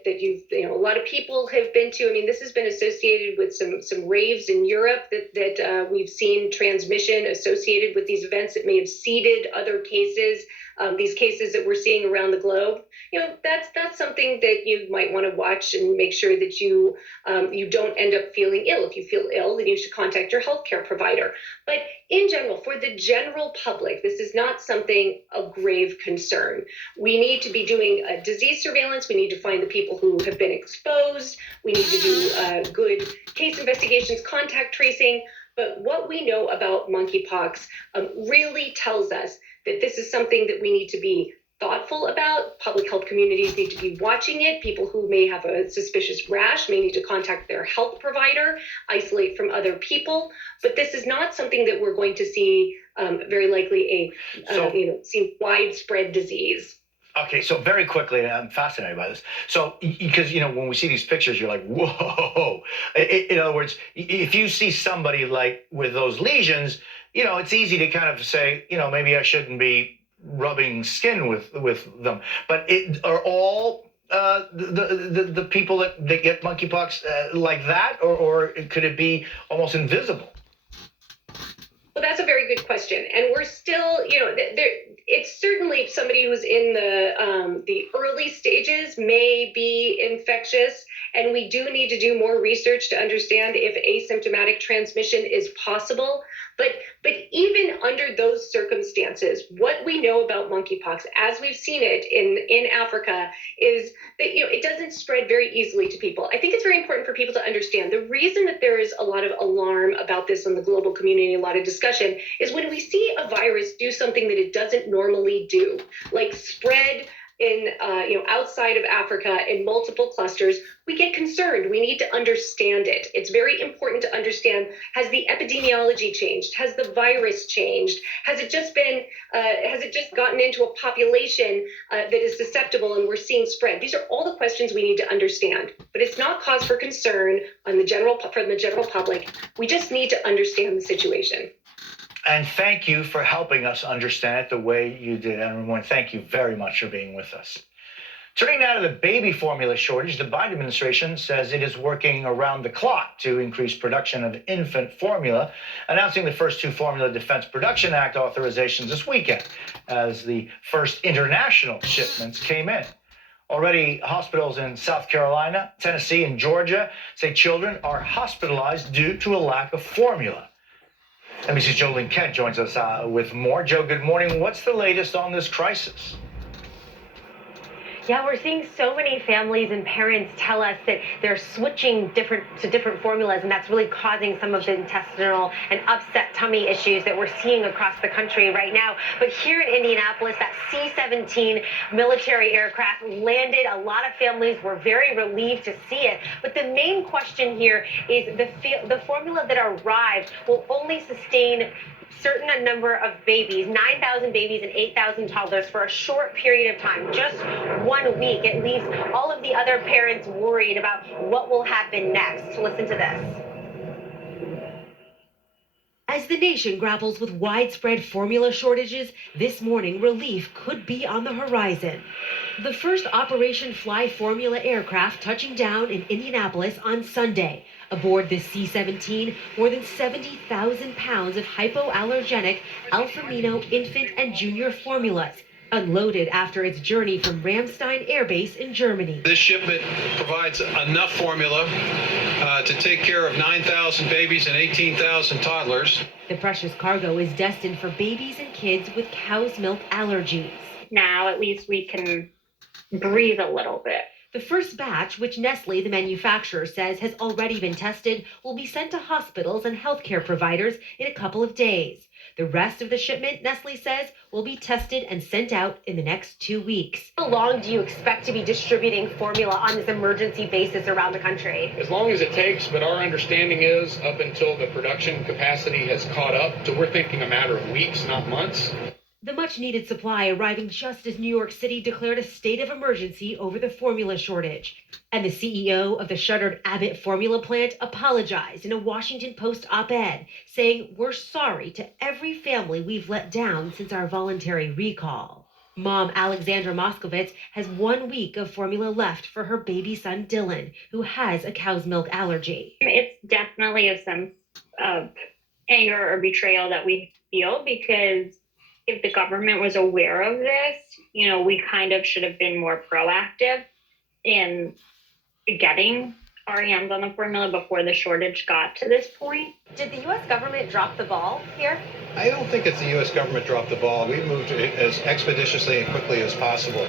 that you've, a lot of people have been to. I mean, this has been associated with some raves in Europe that we've seen transmission associated with these events that may have seeded other cases. These cases that we're seeing around the globe, that's something that you might want to watch and make sure that you don't end up feeling ill. If you feel ill, then you should contact your healthcare provider. But in general, for the general public, this is not something of grave concern. We need to be doing disease surveillance. We need to find the people who have been exposed. We need to do good case investigations, contact tracing. But what we know about monkeypox really tells us that this is something that we need to be thoughtful about. Public health communities need to be watching it. People who may have a suspicious rash may need to contact their health provider, isolate from other people. But this is not something that we're going to see very likely see widespread disease. Okay, so very quickly, I'm fascinated by this. So, because, when we see these pictures, you're like, whoa. In other words, if you see somebody like with those lesions, it's easy to kind of say, maybe I shouldn't be rubbing skin with them. But are all the people that get monkeypox like that, or could it be almost invisible? Well, that's a very good question, and we're still, it's certainly somebody who's in the early stages may be infectious, and we do need to do more research to understand if asymptomatic transmission is possible. But even under those circumstances, what we know about monkeypox, as we've seen it in Africa, is that it doesn't spread very easily to people. I think it's very important for people to understand the reason that there is a lot of alarm about this in the global community, a lot of discussion, is when we see a virus do something that it doesn't normally do, like spread in outside of Africa in multiple clusters, we get concerned. We need to understand it. It's very important to understand, has the epidemiology changed? Has the virus changed? Has it just gotten into a population that is susceptible and we're seeing spread? These are all the questions we need to understand, but it's not cause for concern from the general public. We just need to understand the situation. And thank you for helping us understand it the way you did, everyone. Thank you very much for being with us. Turning now to the baby formula shortage, the Biden administration says it is working around the clock to increase production of infant formula, announcing the first 2 Formula Defense Production Act authorizations this weekend as the first international shipments came in. Already, hospitals in South Carolina, Tennessee, and Georgia say children are hospitalized due to a lack of formula. NBC's Jolene Kent joins us with more. Joe, good morning. What's the latest on this crisis? Yeah, we're seeing so many families and parents tell us that they're switching to different formulas, and that's really causing some of the intestinal and upset tummy issues that we're seeing across the country right now. But here in Indianapolis, that C-17 military aircraft landed. A lot of families were very relieved to see it. But the main question here is the formula that arrived will only sustain certain number of babies, 9,000 babies and 8,000 toddlers for a short period of time, just 1 week. It leaves all of the other parents worried about what will happen next. Listen to this. As the nation grapples with widespread formula shortages, this morning relief could be on the horizon. The first Operation Fly Formula aircraft touching down in Indianapolis on Sunday. Aboard the C-17, more than 70,000 pounds of hypoallergenic alpha-amino infant and junior formulas, unloaded after its journey from Ramstein Air Base in Germany. This shipment provides enough formula to take care of 9,000 babies and 18,000 toddlers. The precious cargo is destined for babies and kids with cow's milk allergies. Now at least we can breathe a little bit. The first batch, which Nestle, the manufacturer, says has already been tested, will be sent to hospitals and healthcare providers in a couple of days. The rest of the shipment, Nestle says, will be tested and sent out in the next 2 weeks. How long do you expect to be distributing formula on this emergency basis around the country? As long as it takes, but our understanding is up until the production capacity has caught up. So we're thinking a matter of weeks, not months. The much-needed supply arriving just as New York City declared a state of emergency over the formula shortage. And the CEO of the shuttered Abbott formula plant apologized in a Washington Post op-ed, saying, "We're sorry to every family we've let down since our voluntary recall." Mom Alexandra Moskowitz has 1 week of formula left for her baby son Dylan, who has a cow's milk allergy. It's definitely a sense of anger or betrayal that we feel, because if the government was aware of this, we kind of should have been more proactive in getting our hands on the formula before the shortage got to this point. Did the U.S. government drop the ball here? I don't think it's the U.S. government dropped the ball. We moved as expeditiously and quickly as possible.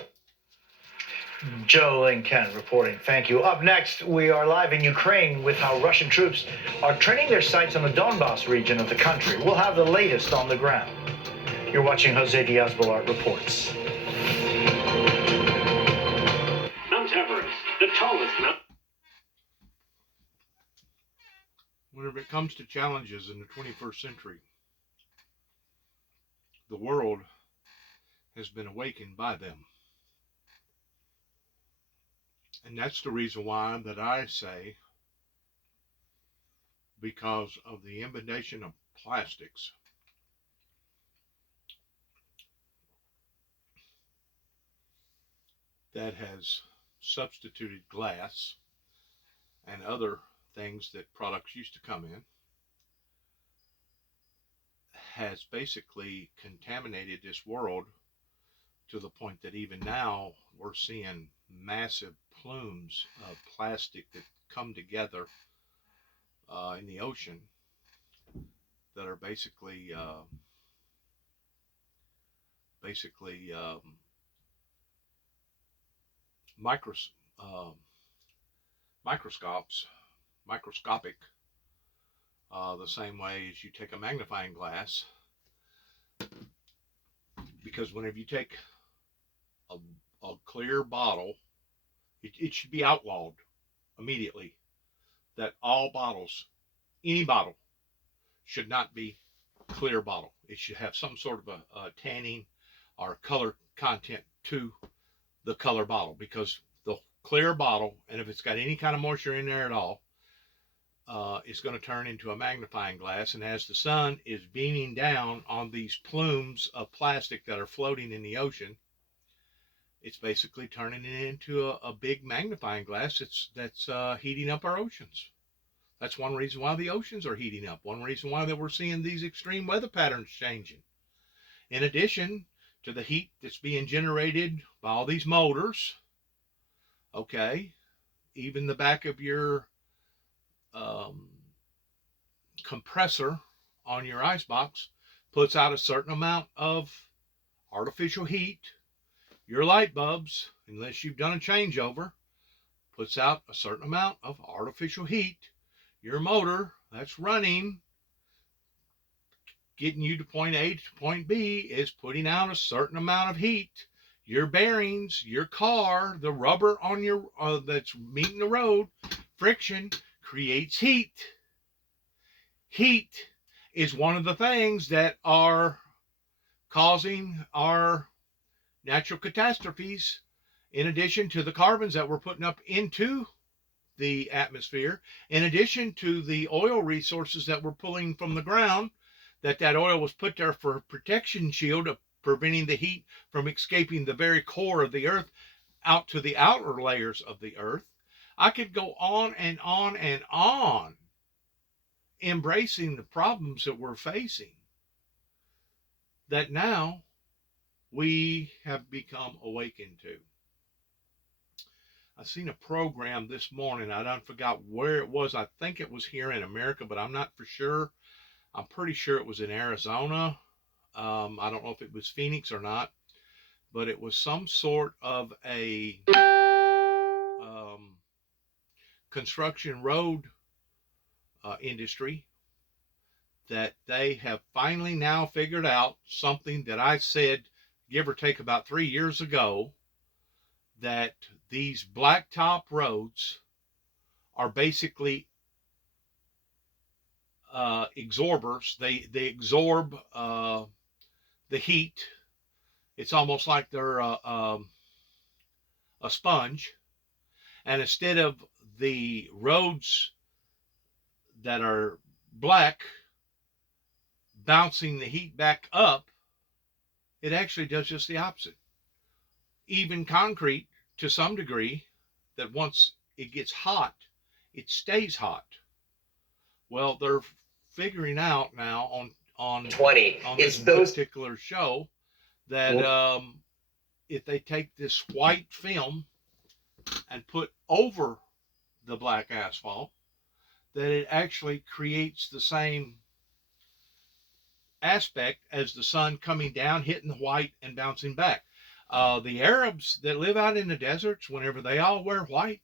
Jolene Kent reporting. Thank you. Up next, we are live in Ukraine with how Russian troops are training their sights on the Donbas region of the country. We'll have the latest on the ground. You're watching Jose Diaz-Balart Reports. Mount Everest, the tallest mountain. Whenever it comes to challenges in the 21st century, the world has been awakened by them. And that's the reason why that I say, because of the inundation of plastics, that has substituted glass and other things that products used to come in, has basically contaminated this world to the point that even now we're seeing massive plumes of plastic that come together in the ocean that are basically micros, uh, microscopic, the same way as you take a magnifying glass. Because whenever you take a clear bottle, it should be outlawed immediately that all bottles, any bottle, should not be clear bottle. It should have some sort of a tanning or color content to the color bottle, because the clear bottle, and if it's got any kind of moisture in there at all, it's going to turn into a magnifying glass. And as the sun is beaming down on these plumes of plastic that are floating in the ocean, it's basically turning it into a big magnifying glass that's heating up our oceans. That's one reason why the oceans are heating up. One reason why that we're seeing these extreme weather patterns changing. In addition to the heat that's being generated by all these motors, okay, even the back of your compressor on your icebox puts out a certain amount of artificial heat. Your light bulbs, unless you've done a changeover, puts out a certain amount of artificial heat. Your motor that's running, getting you to point A to point B, is putting out a certain amount of heat. Your bearings, your car, the rubber on your that's meeting the road, friction creates heat. Heat is one of the things that are causing our natural catastrophes, in addition to the carbons that we're putting up into the atmosphere, in addition to the oil resources that we're pulling from the ground, that oil was put there for a protection shield of preventing the heat from escaping the very core of the earth out to the outer layers of the earth. I could go on and on and on embracing the problems that we're facing, that now we have become awakened to. I seen a program this morning. I don't forgot where it was. I think it was here in America, but I'm not for sure. I'm pretty sure it was in Arizona. I don't know if it was Phoenix or not, but it was some sort of a construction road industry that they have finally now figured out something that I said, give or take about 3 years ago, that these blacktop roads are basically absorbers. They absorb the heat. It's almost like they're a sponge. And instead of the roads that are black bouncing the heat back up, it actually does just the opposite. Even concrete, to some degree, that once it gets hot, it stays hot. Well, they're figuring out now on this particular show that if they take this white film and put over the black asphalt, that it actually creates the same aspect as the sun coming down, hitting the white and bouncing back. The Arabs that live out in the deserts, whenever they all wear white,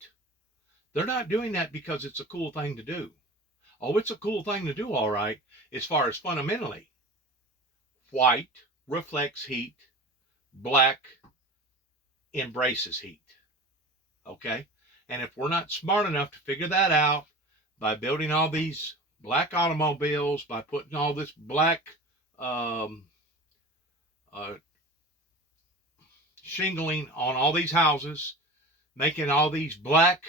they're not doing that because it's a cool thing to do. Oh, it's a cool thing to do, all right, as far as fundamentally. White reflects heat, black embraces heat. Okay? And if we're not smart enough to figure that out by building all these black automobiles, by putting all this black shingling on all these houses, making all these black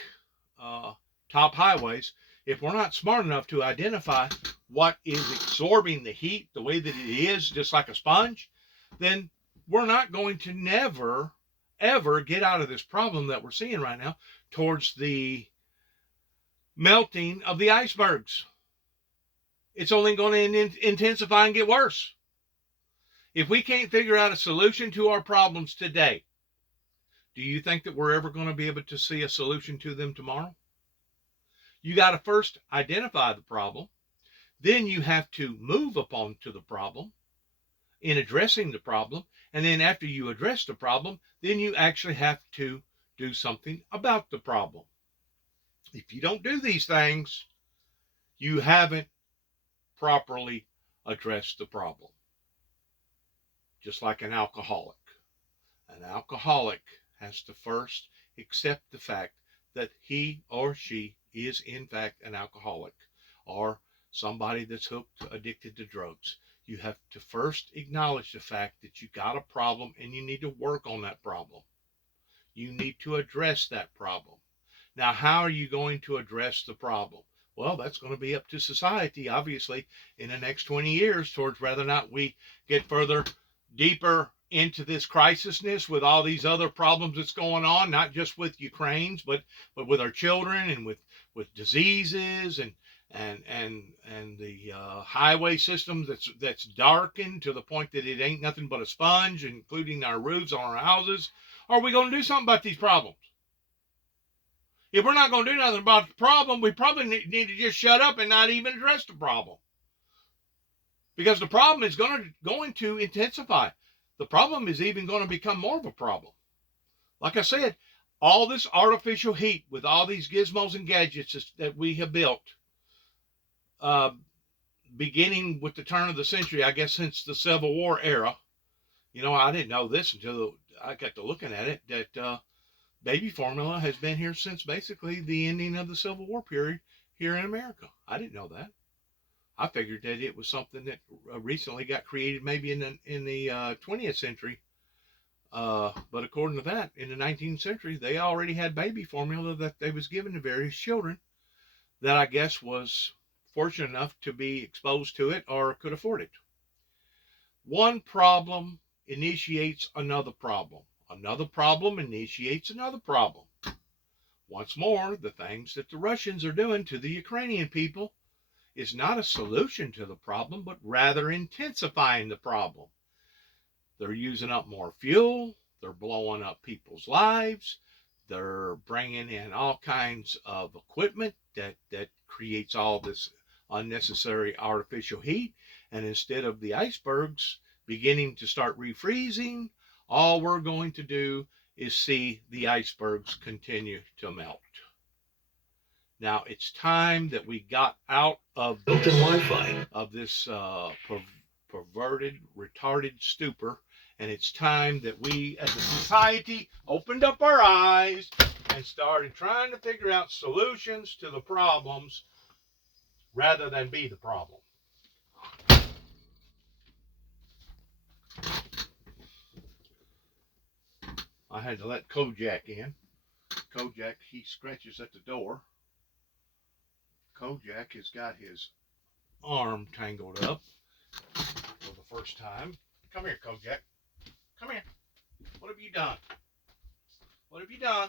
top highways, if we're not smart enough to identify what is absorbing the heat the way that it is, just like a sponge, then we're not going to never, ever get out of this problem that we're seeing right now towards the melting of the icebergs. It's only going to intensify and get worse. If we can't figure out a solution to our problems today, do you think that we're ever going to be able to see a solution to them tomorrow? You got to first identify the problem. Then you have to move upon to the problem in addressing the problem. And then after you address the problem, then you actually have to do something about the problem. If you don't do these things, you haven't properly addressed the problem. Just like an alcoholic. An alcoholic has to first accept the fact that he or she is in fact an alcoholic, or somebody that's hooked, addicted to drugs. You have to first acknowledge the fact that you got a problem and you need to work on that problem. You need to address that problem. Now, how are you going to address the problem? Well, that's going to be up to society, obviously, in the next 20 years towards whether or not we get further, deeper into this crisisness with all these other problems that's going on, not just with Ukraine's, but with our children and with diseases and the highway system that's darkened to the point that it ain't nothing but a sponge, including our roofs on our houses. Are we going to do something about these problems? If we're not going to do nothing about the problem, we probably need to just shut up and not even address the problem. Because the problem is going to intensify. The problem is even going to become more of a problem. Like I said, all this artificial heat with all these gizmos and gadgets that we have built, beginning with the turn of the century, I guess since the Civil War era. You know, I didn't know this until I got to looking at it, that baby formula has been here since basically the ending of the Civil War period here in America. I didn't know that. I figured that it was something that recently got created maybe in the 20th century. But according to that, in the 19th century, they already had baby formula that they was given to various children that I guess was fortunate enough to be exposed to it or could afford it. One problem initiates another problem. Another problem initiates another problem. Once more, the things that the Russians are doing to the Ukrainian people is not a solution to the problem, but rather intensifying the problem. They're using up more fuel. They're blowing up people's lives. They're bringing in all kinds of equipment that creates all this unnecessary artificial heat. And instead of the icebergs beginning to start refreezing, all we're going to do is see the icebergs continue to melt. Now, it's time that we got out of this, perverted, retarded stupor, and it's time that we as a society opened up our eyes and started trying to figure out solutions to the problems rather than be the problem. I had to let Kojak in. Kojak, he scratches at the door. Kojak has got his arm tangled up for the first time. Come here, Kojak. Come here. What have you done? What have you done?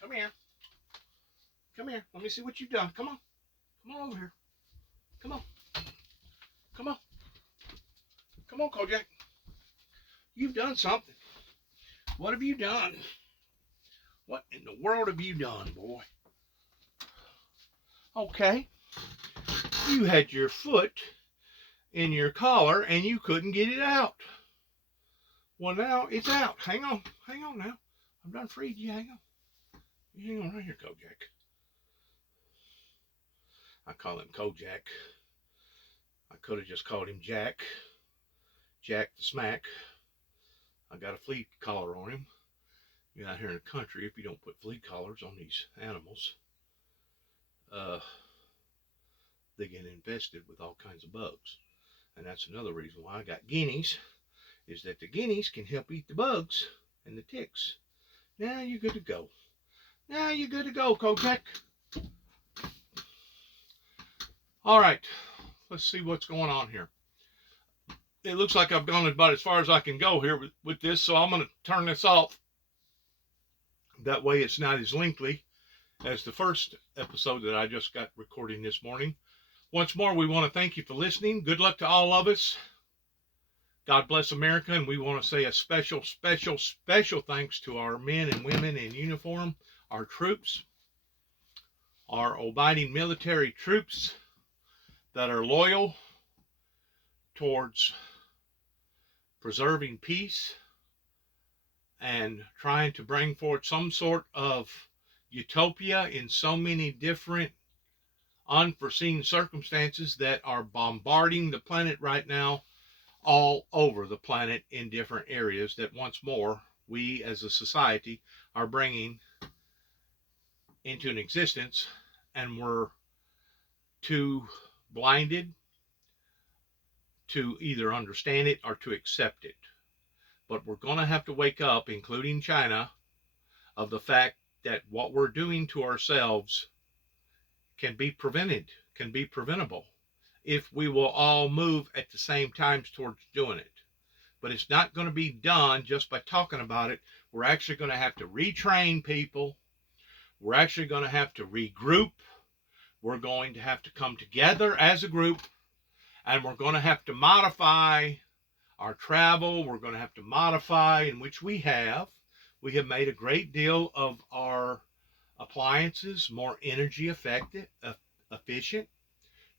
Come here. Come here. Let me see what you've done. Come on. Come on over here. Come on. Come on. Come on, Kojak. You've done something. What have you done? What in the world have you done, boy? Okay. You had your foot in your collar and you couldn't get it out. Well, now it's out. Hang on. Hang on now. I'm done freed you. Hang on. You hang on right here, Kojak. I call him Kojak. I could have just called him Jack. Jack the Smack. I got a flea collar on him. You're out here in the country, if you don't put flea collars on these animals, they get infested with all kinds of bugs. And that's another reason why I got guineas, is that the guineas can help eat the bugs and the ticks. Now you're good to go. Now you're good to go, Kojak. All right, let's see what's going on here. It looks like I've gone about as far as I can go here with this, so I'm going to turn this off. That way it's not as lengthy as the first episode that I just got recording this morning. Once more, we want to thank you for listening. Good luck to all of us. God bless America, and we want to say a special, special, special thanks to our men and women in uniform, our troops, our abiding military troops that are loyal towards preserving peace and trying to bring forth some sort of utopia in so many different unforeseen circumstances that are bombarding the planet right now, all over the planet in different areas that once more we as a society are bringing into an existence, and we're too blinded to either understand it or to accept it. But we're going to have to wake up, including China, of the fact that what we're doing to ourselves can be prevented, can be preventable, if we will all move at the same time towards doing it. But it's not going to be done just by talking about it. We're actually going to have to retrain people. We're actually going to have to regroup. We're going to have to come together as a group, and we're going to have to modify our travel. We're going to have to modify, in which we have. We have made a great deal of our appliances more energy efficient,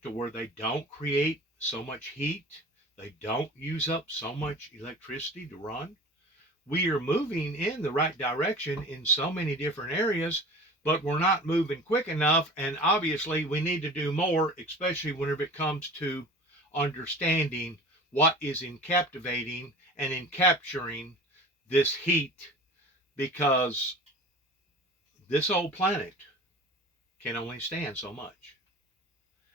to where they don't create so much heat. They don't use up so much electricity to run. We are moving in the right direction in so many different areas, but we're not moving quick enough. And obviously we need to do more, especially whenever it comes to understanding what is in captivating and in capturing this heat, because this old planet can only stand so much.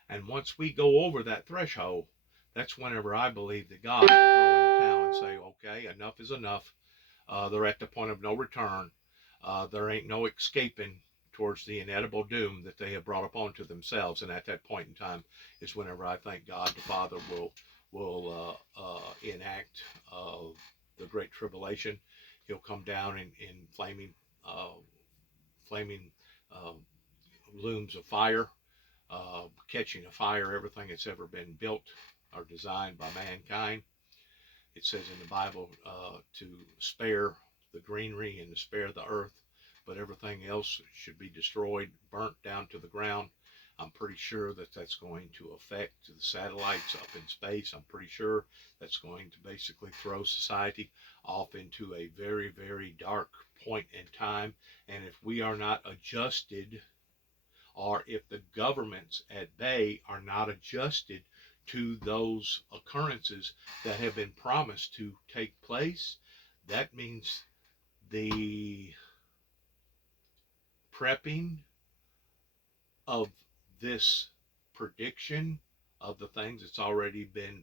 And once we go over that threshold, that's whenever I believe that God will throw in the towel and say, okay, enough is enough. They're at the point of no return. There ain't no escaping towards the inedible doom that they have brought upon to themselves. And at that point in time is whenever I think God the Father will enact the great tribulation. He'll come down in flaming uh, looms of fire, catching afire everything that's ever been built or designed by mankind. It says in the Bible to spare the greenery and to spare the earth, but everything else should be destroyed, burnt down to the ground. I'm pretty sure that that's going to affect the satellites up in space. I'm pretty sure that's going to basically throw society off into a very, very dark point in time. And if we are not adjusted, or if the governments at bay are not adjusted to those occurrences that have been promised to take place, that means the prepping of this prediction of the things that's already been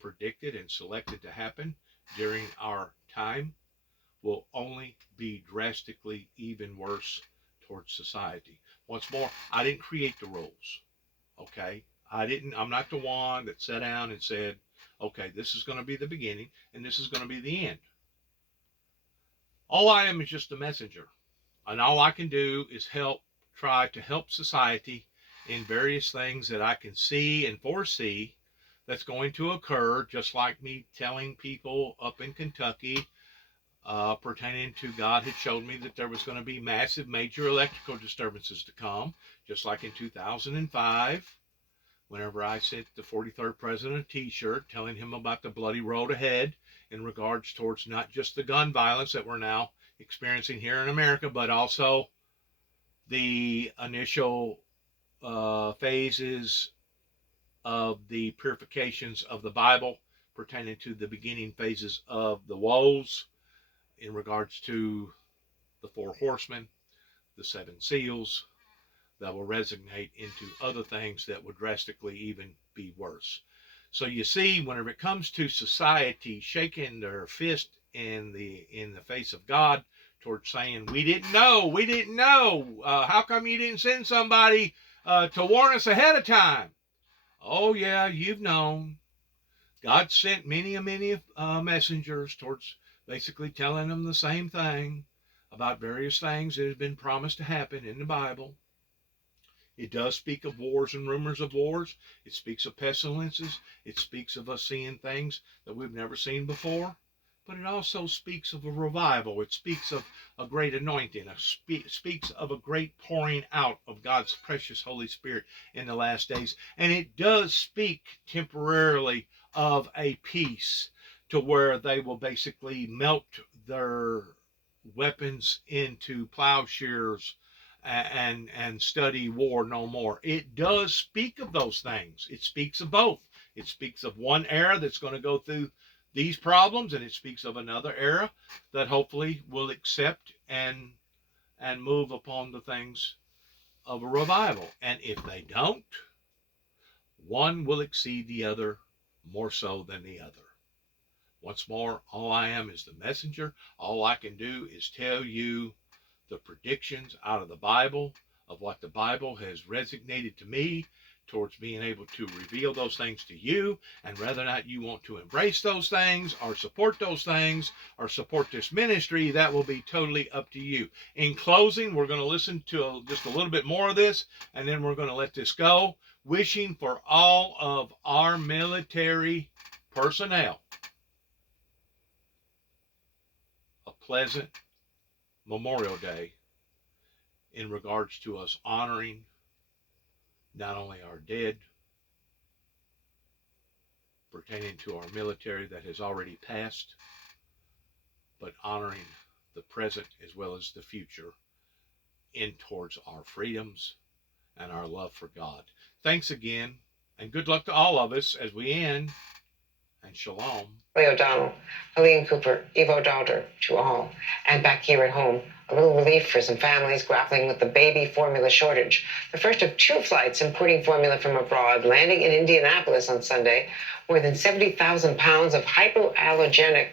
predicted and selected to happen during our time will only be drastically even worse towards society. Once more, I didn't create the rules. Okay? I'm not the one that sat down and said, okay, this is going to be the beginning and this is going to be the end. All I am is just a messenger. And all I can do is try to help society in various things that I can see and foresee that's going to occur, just like me telling people up in Kentucky pertaining to God had showed me that there was going to be massive major electrical disturbances to come, just like in 2005. Whenever I sent the 43rd president a t-shirt telling him about the bloody road ahead in regards towards not just the gun violence that we're now experiencing here in America, but also the initial phases of the purifications of the Bible pertaining to the beginning phases of the woes in regards to the four horsemen, the seven seals, that will resonate into other things that would drastically even be worse. So you see, whenever it comes to society shaking their fist in the face of God towards saying, we didn't know, how come you didn't send somebody to warn us ahead of time? Oh yeah, you've known. God sent many messengers towards basically telling them the same thing about various things that have been promised to happen in the Bible. It does speak of wars and rumors of wars. It speaks of pestilences. It speaks of us seeing things that we've never seen before. But it also speaks of a revival. It speaks of a great anointing. It speaks of a great pouring out of God's precious Holy Spirit in the last days. And it does speak temporarily of a peace to where they will basically melt their weapons into plowshares and study war no more. It does speak of those things. It speaks of both. It speaks of one era that's going to go through these problems, and it speaks of another era that hopefully will accept and move upon the things of a revival. And if they don't, one will exceed the other more so than the other. Once more, all I am is the messenger. All I can do is tell you the predictions out of the Bible of what the Bible has resignated to me towards being able to reveal those things to you. And whether or not you want to embrace those things or support those things or support this ministry, that will be totally up to you. In closing, we're going to listen to just a little bit more of this, and then we're going to let this go. Wishing for all of our military personnel a pleasant Memorial Day in regards to us honoring not only our dead pertaining to our military that has already passed, but honoring the present as well as the future in towards our freedoms and our love for God. Thanks again, and good luck to all of us as we end, and shalom. Ray O'Donnell, Helene Cooper, Evo Daughter, to all. And back here at home, a little relief for some families grappling with the baby formula shortage. The first of two flights importing formula from abroad landing in Indianapolis on Sunday. More than 70,000 pounds of hypoallergenic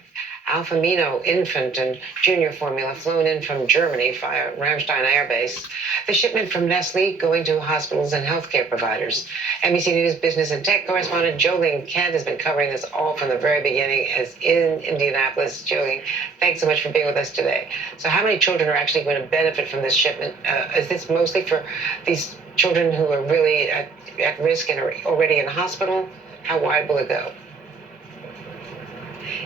Alphamino infant and junior formula flown in from Germany via Ramstein Air Base. The shipment from Nestle going to hospitals and healthcare providers. NBC News business and tech correspondent Jolene Kent has been covering this all from the very beginning as in Indianapolis. Jolene, thanks so much for being with us today. So how many children are actually going to benefit from this shipment? Is this mostly for these children who are really at risk and are already in hospital? How wide will it go?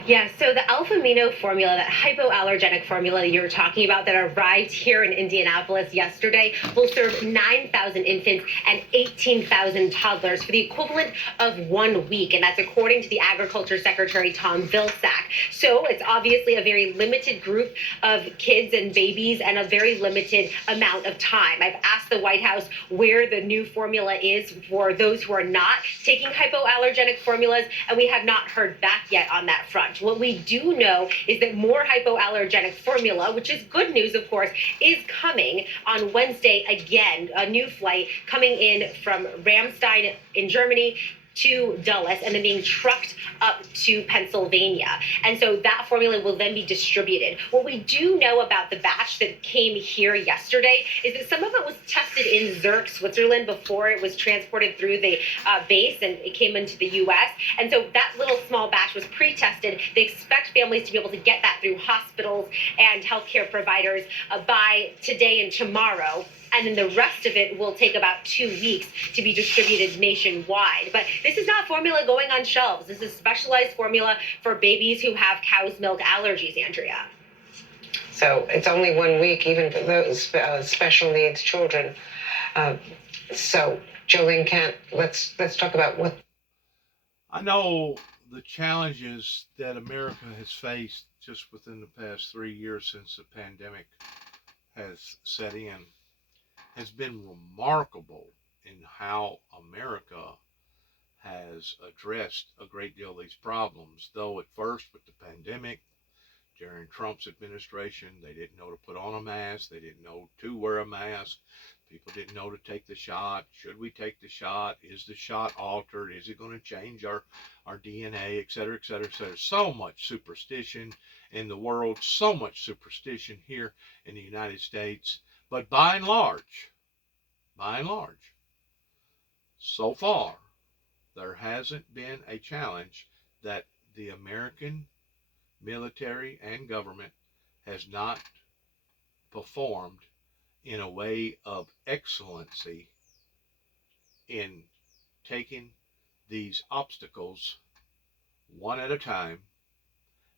Yeah, so the Alphamino formula, that hypoallergenic formula that you were talking about that arrived here in Indianapolis yesterday, will serve 9,000 infants and 18,000 toddlers for the equivalent of 1 week. And that's according to the Agriculture Secretary, Tom Vilsack. So it's obviously a very limited group of kids and babies and a very limited amount of time. I've asked the White House where the new formula is for those who are not taking hypoallergenic formulas, and we have not heard back yet on that front. What we do know is that more hypoallergenic formula, which is good news, of course, is coming on Wednesday again. A new flight coming in from Ramstein in Germany to Dulles and then being trucked up to Pennsylvania. And so that formula will then be distributed. What we do know about the batch that came here yesterday is that some of it was tested in Zurich, Switzerland, before it was transported through the base and it came into the U.S. And so that little small batch was pre-tested. They expect families to be able to get that through hospitals and healthcare providers by today and tomorrow. And then the rest of it will take about 2 weeks to be distributed nationwide. But this is not formula going on shelves. This is specialized formula for babies who have cow's milk allergies, Andrea. So it's only 1 week, even for those special needs children. So, Jolene Kent, let's talk about what. I know the challenges that America has faced just within the past 3 years since the pandemic has set in has been remarkable in how America has addressed a great deal of these problems. Though at first with the pandemic, during Trump's administration, they didn't know to put on a mask. They didn't know to wear a mask. People didn't know to take the shot. Should we take the shot? Is the shot altered? Is it going to change our DNA, et cetera, et cetera, et cetera? So much superstition in the world, so much superstition here in the United States. But by and large, so far, there hasn't been a challenge that the American military and government has not performed in a way of excellency in taking these obstacles one at a time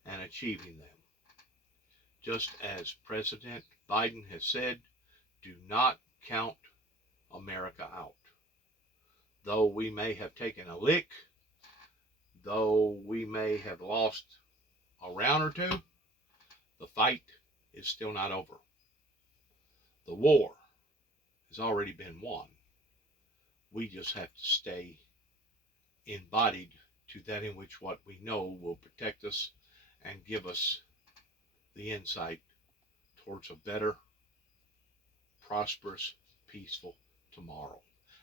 and achieving them. Just as President Biden has said, do not count America out. Though we may have taken a lick, though we may have lost a round or two, the fight is still not over. The war has already been won. We just have to stay embodied to that in which what we know will protect us and give us the insight towards a better, prosperous, peaceful tomorrow.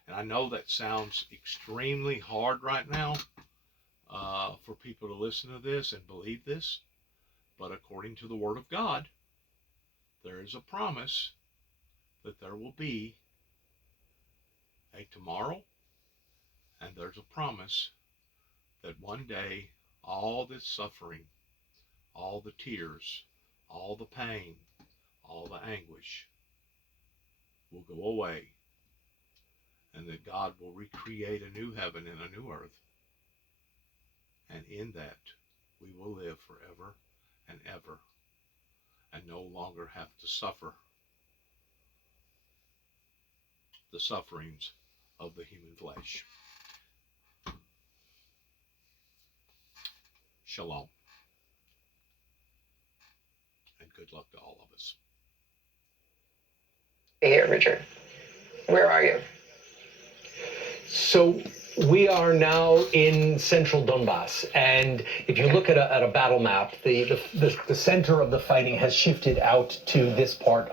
And I know that sounds extremely hard right now for people to listen to this and believe this, but according to the Word of God, there is a promise that there will be a tomorrow, and there's a promise that one day all this suffering, all the tears, all the pain, all the anguish will go away, and that God will recreate a new heaven and a new earth. And in that, we will live forever and ever and no longer have to suffer the sufferings of the human flesh. Shalom. And good luck to all of us. Here, Richard. Where are you? So we are now in central Donbass, and if you look at a battle map, the center of the fighting has shifted out to this part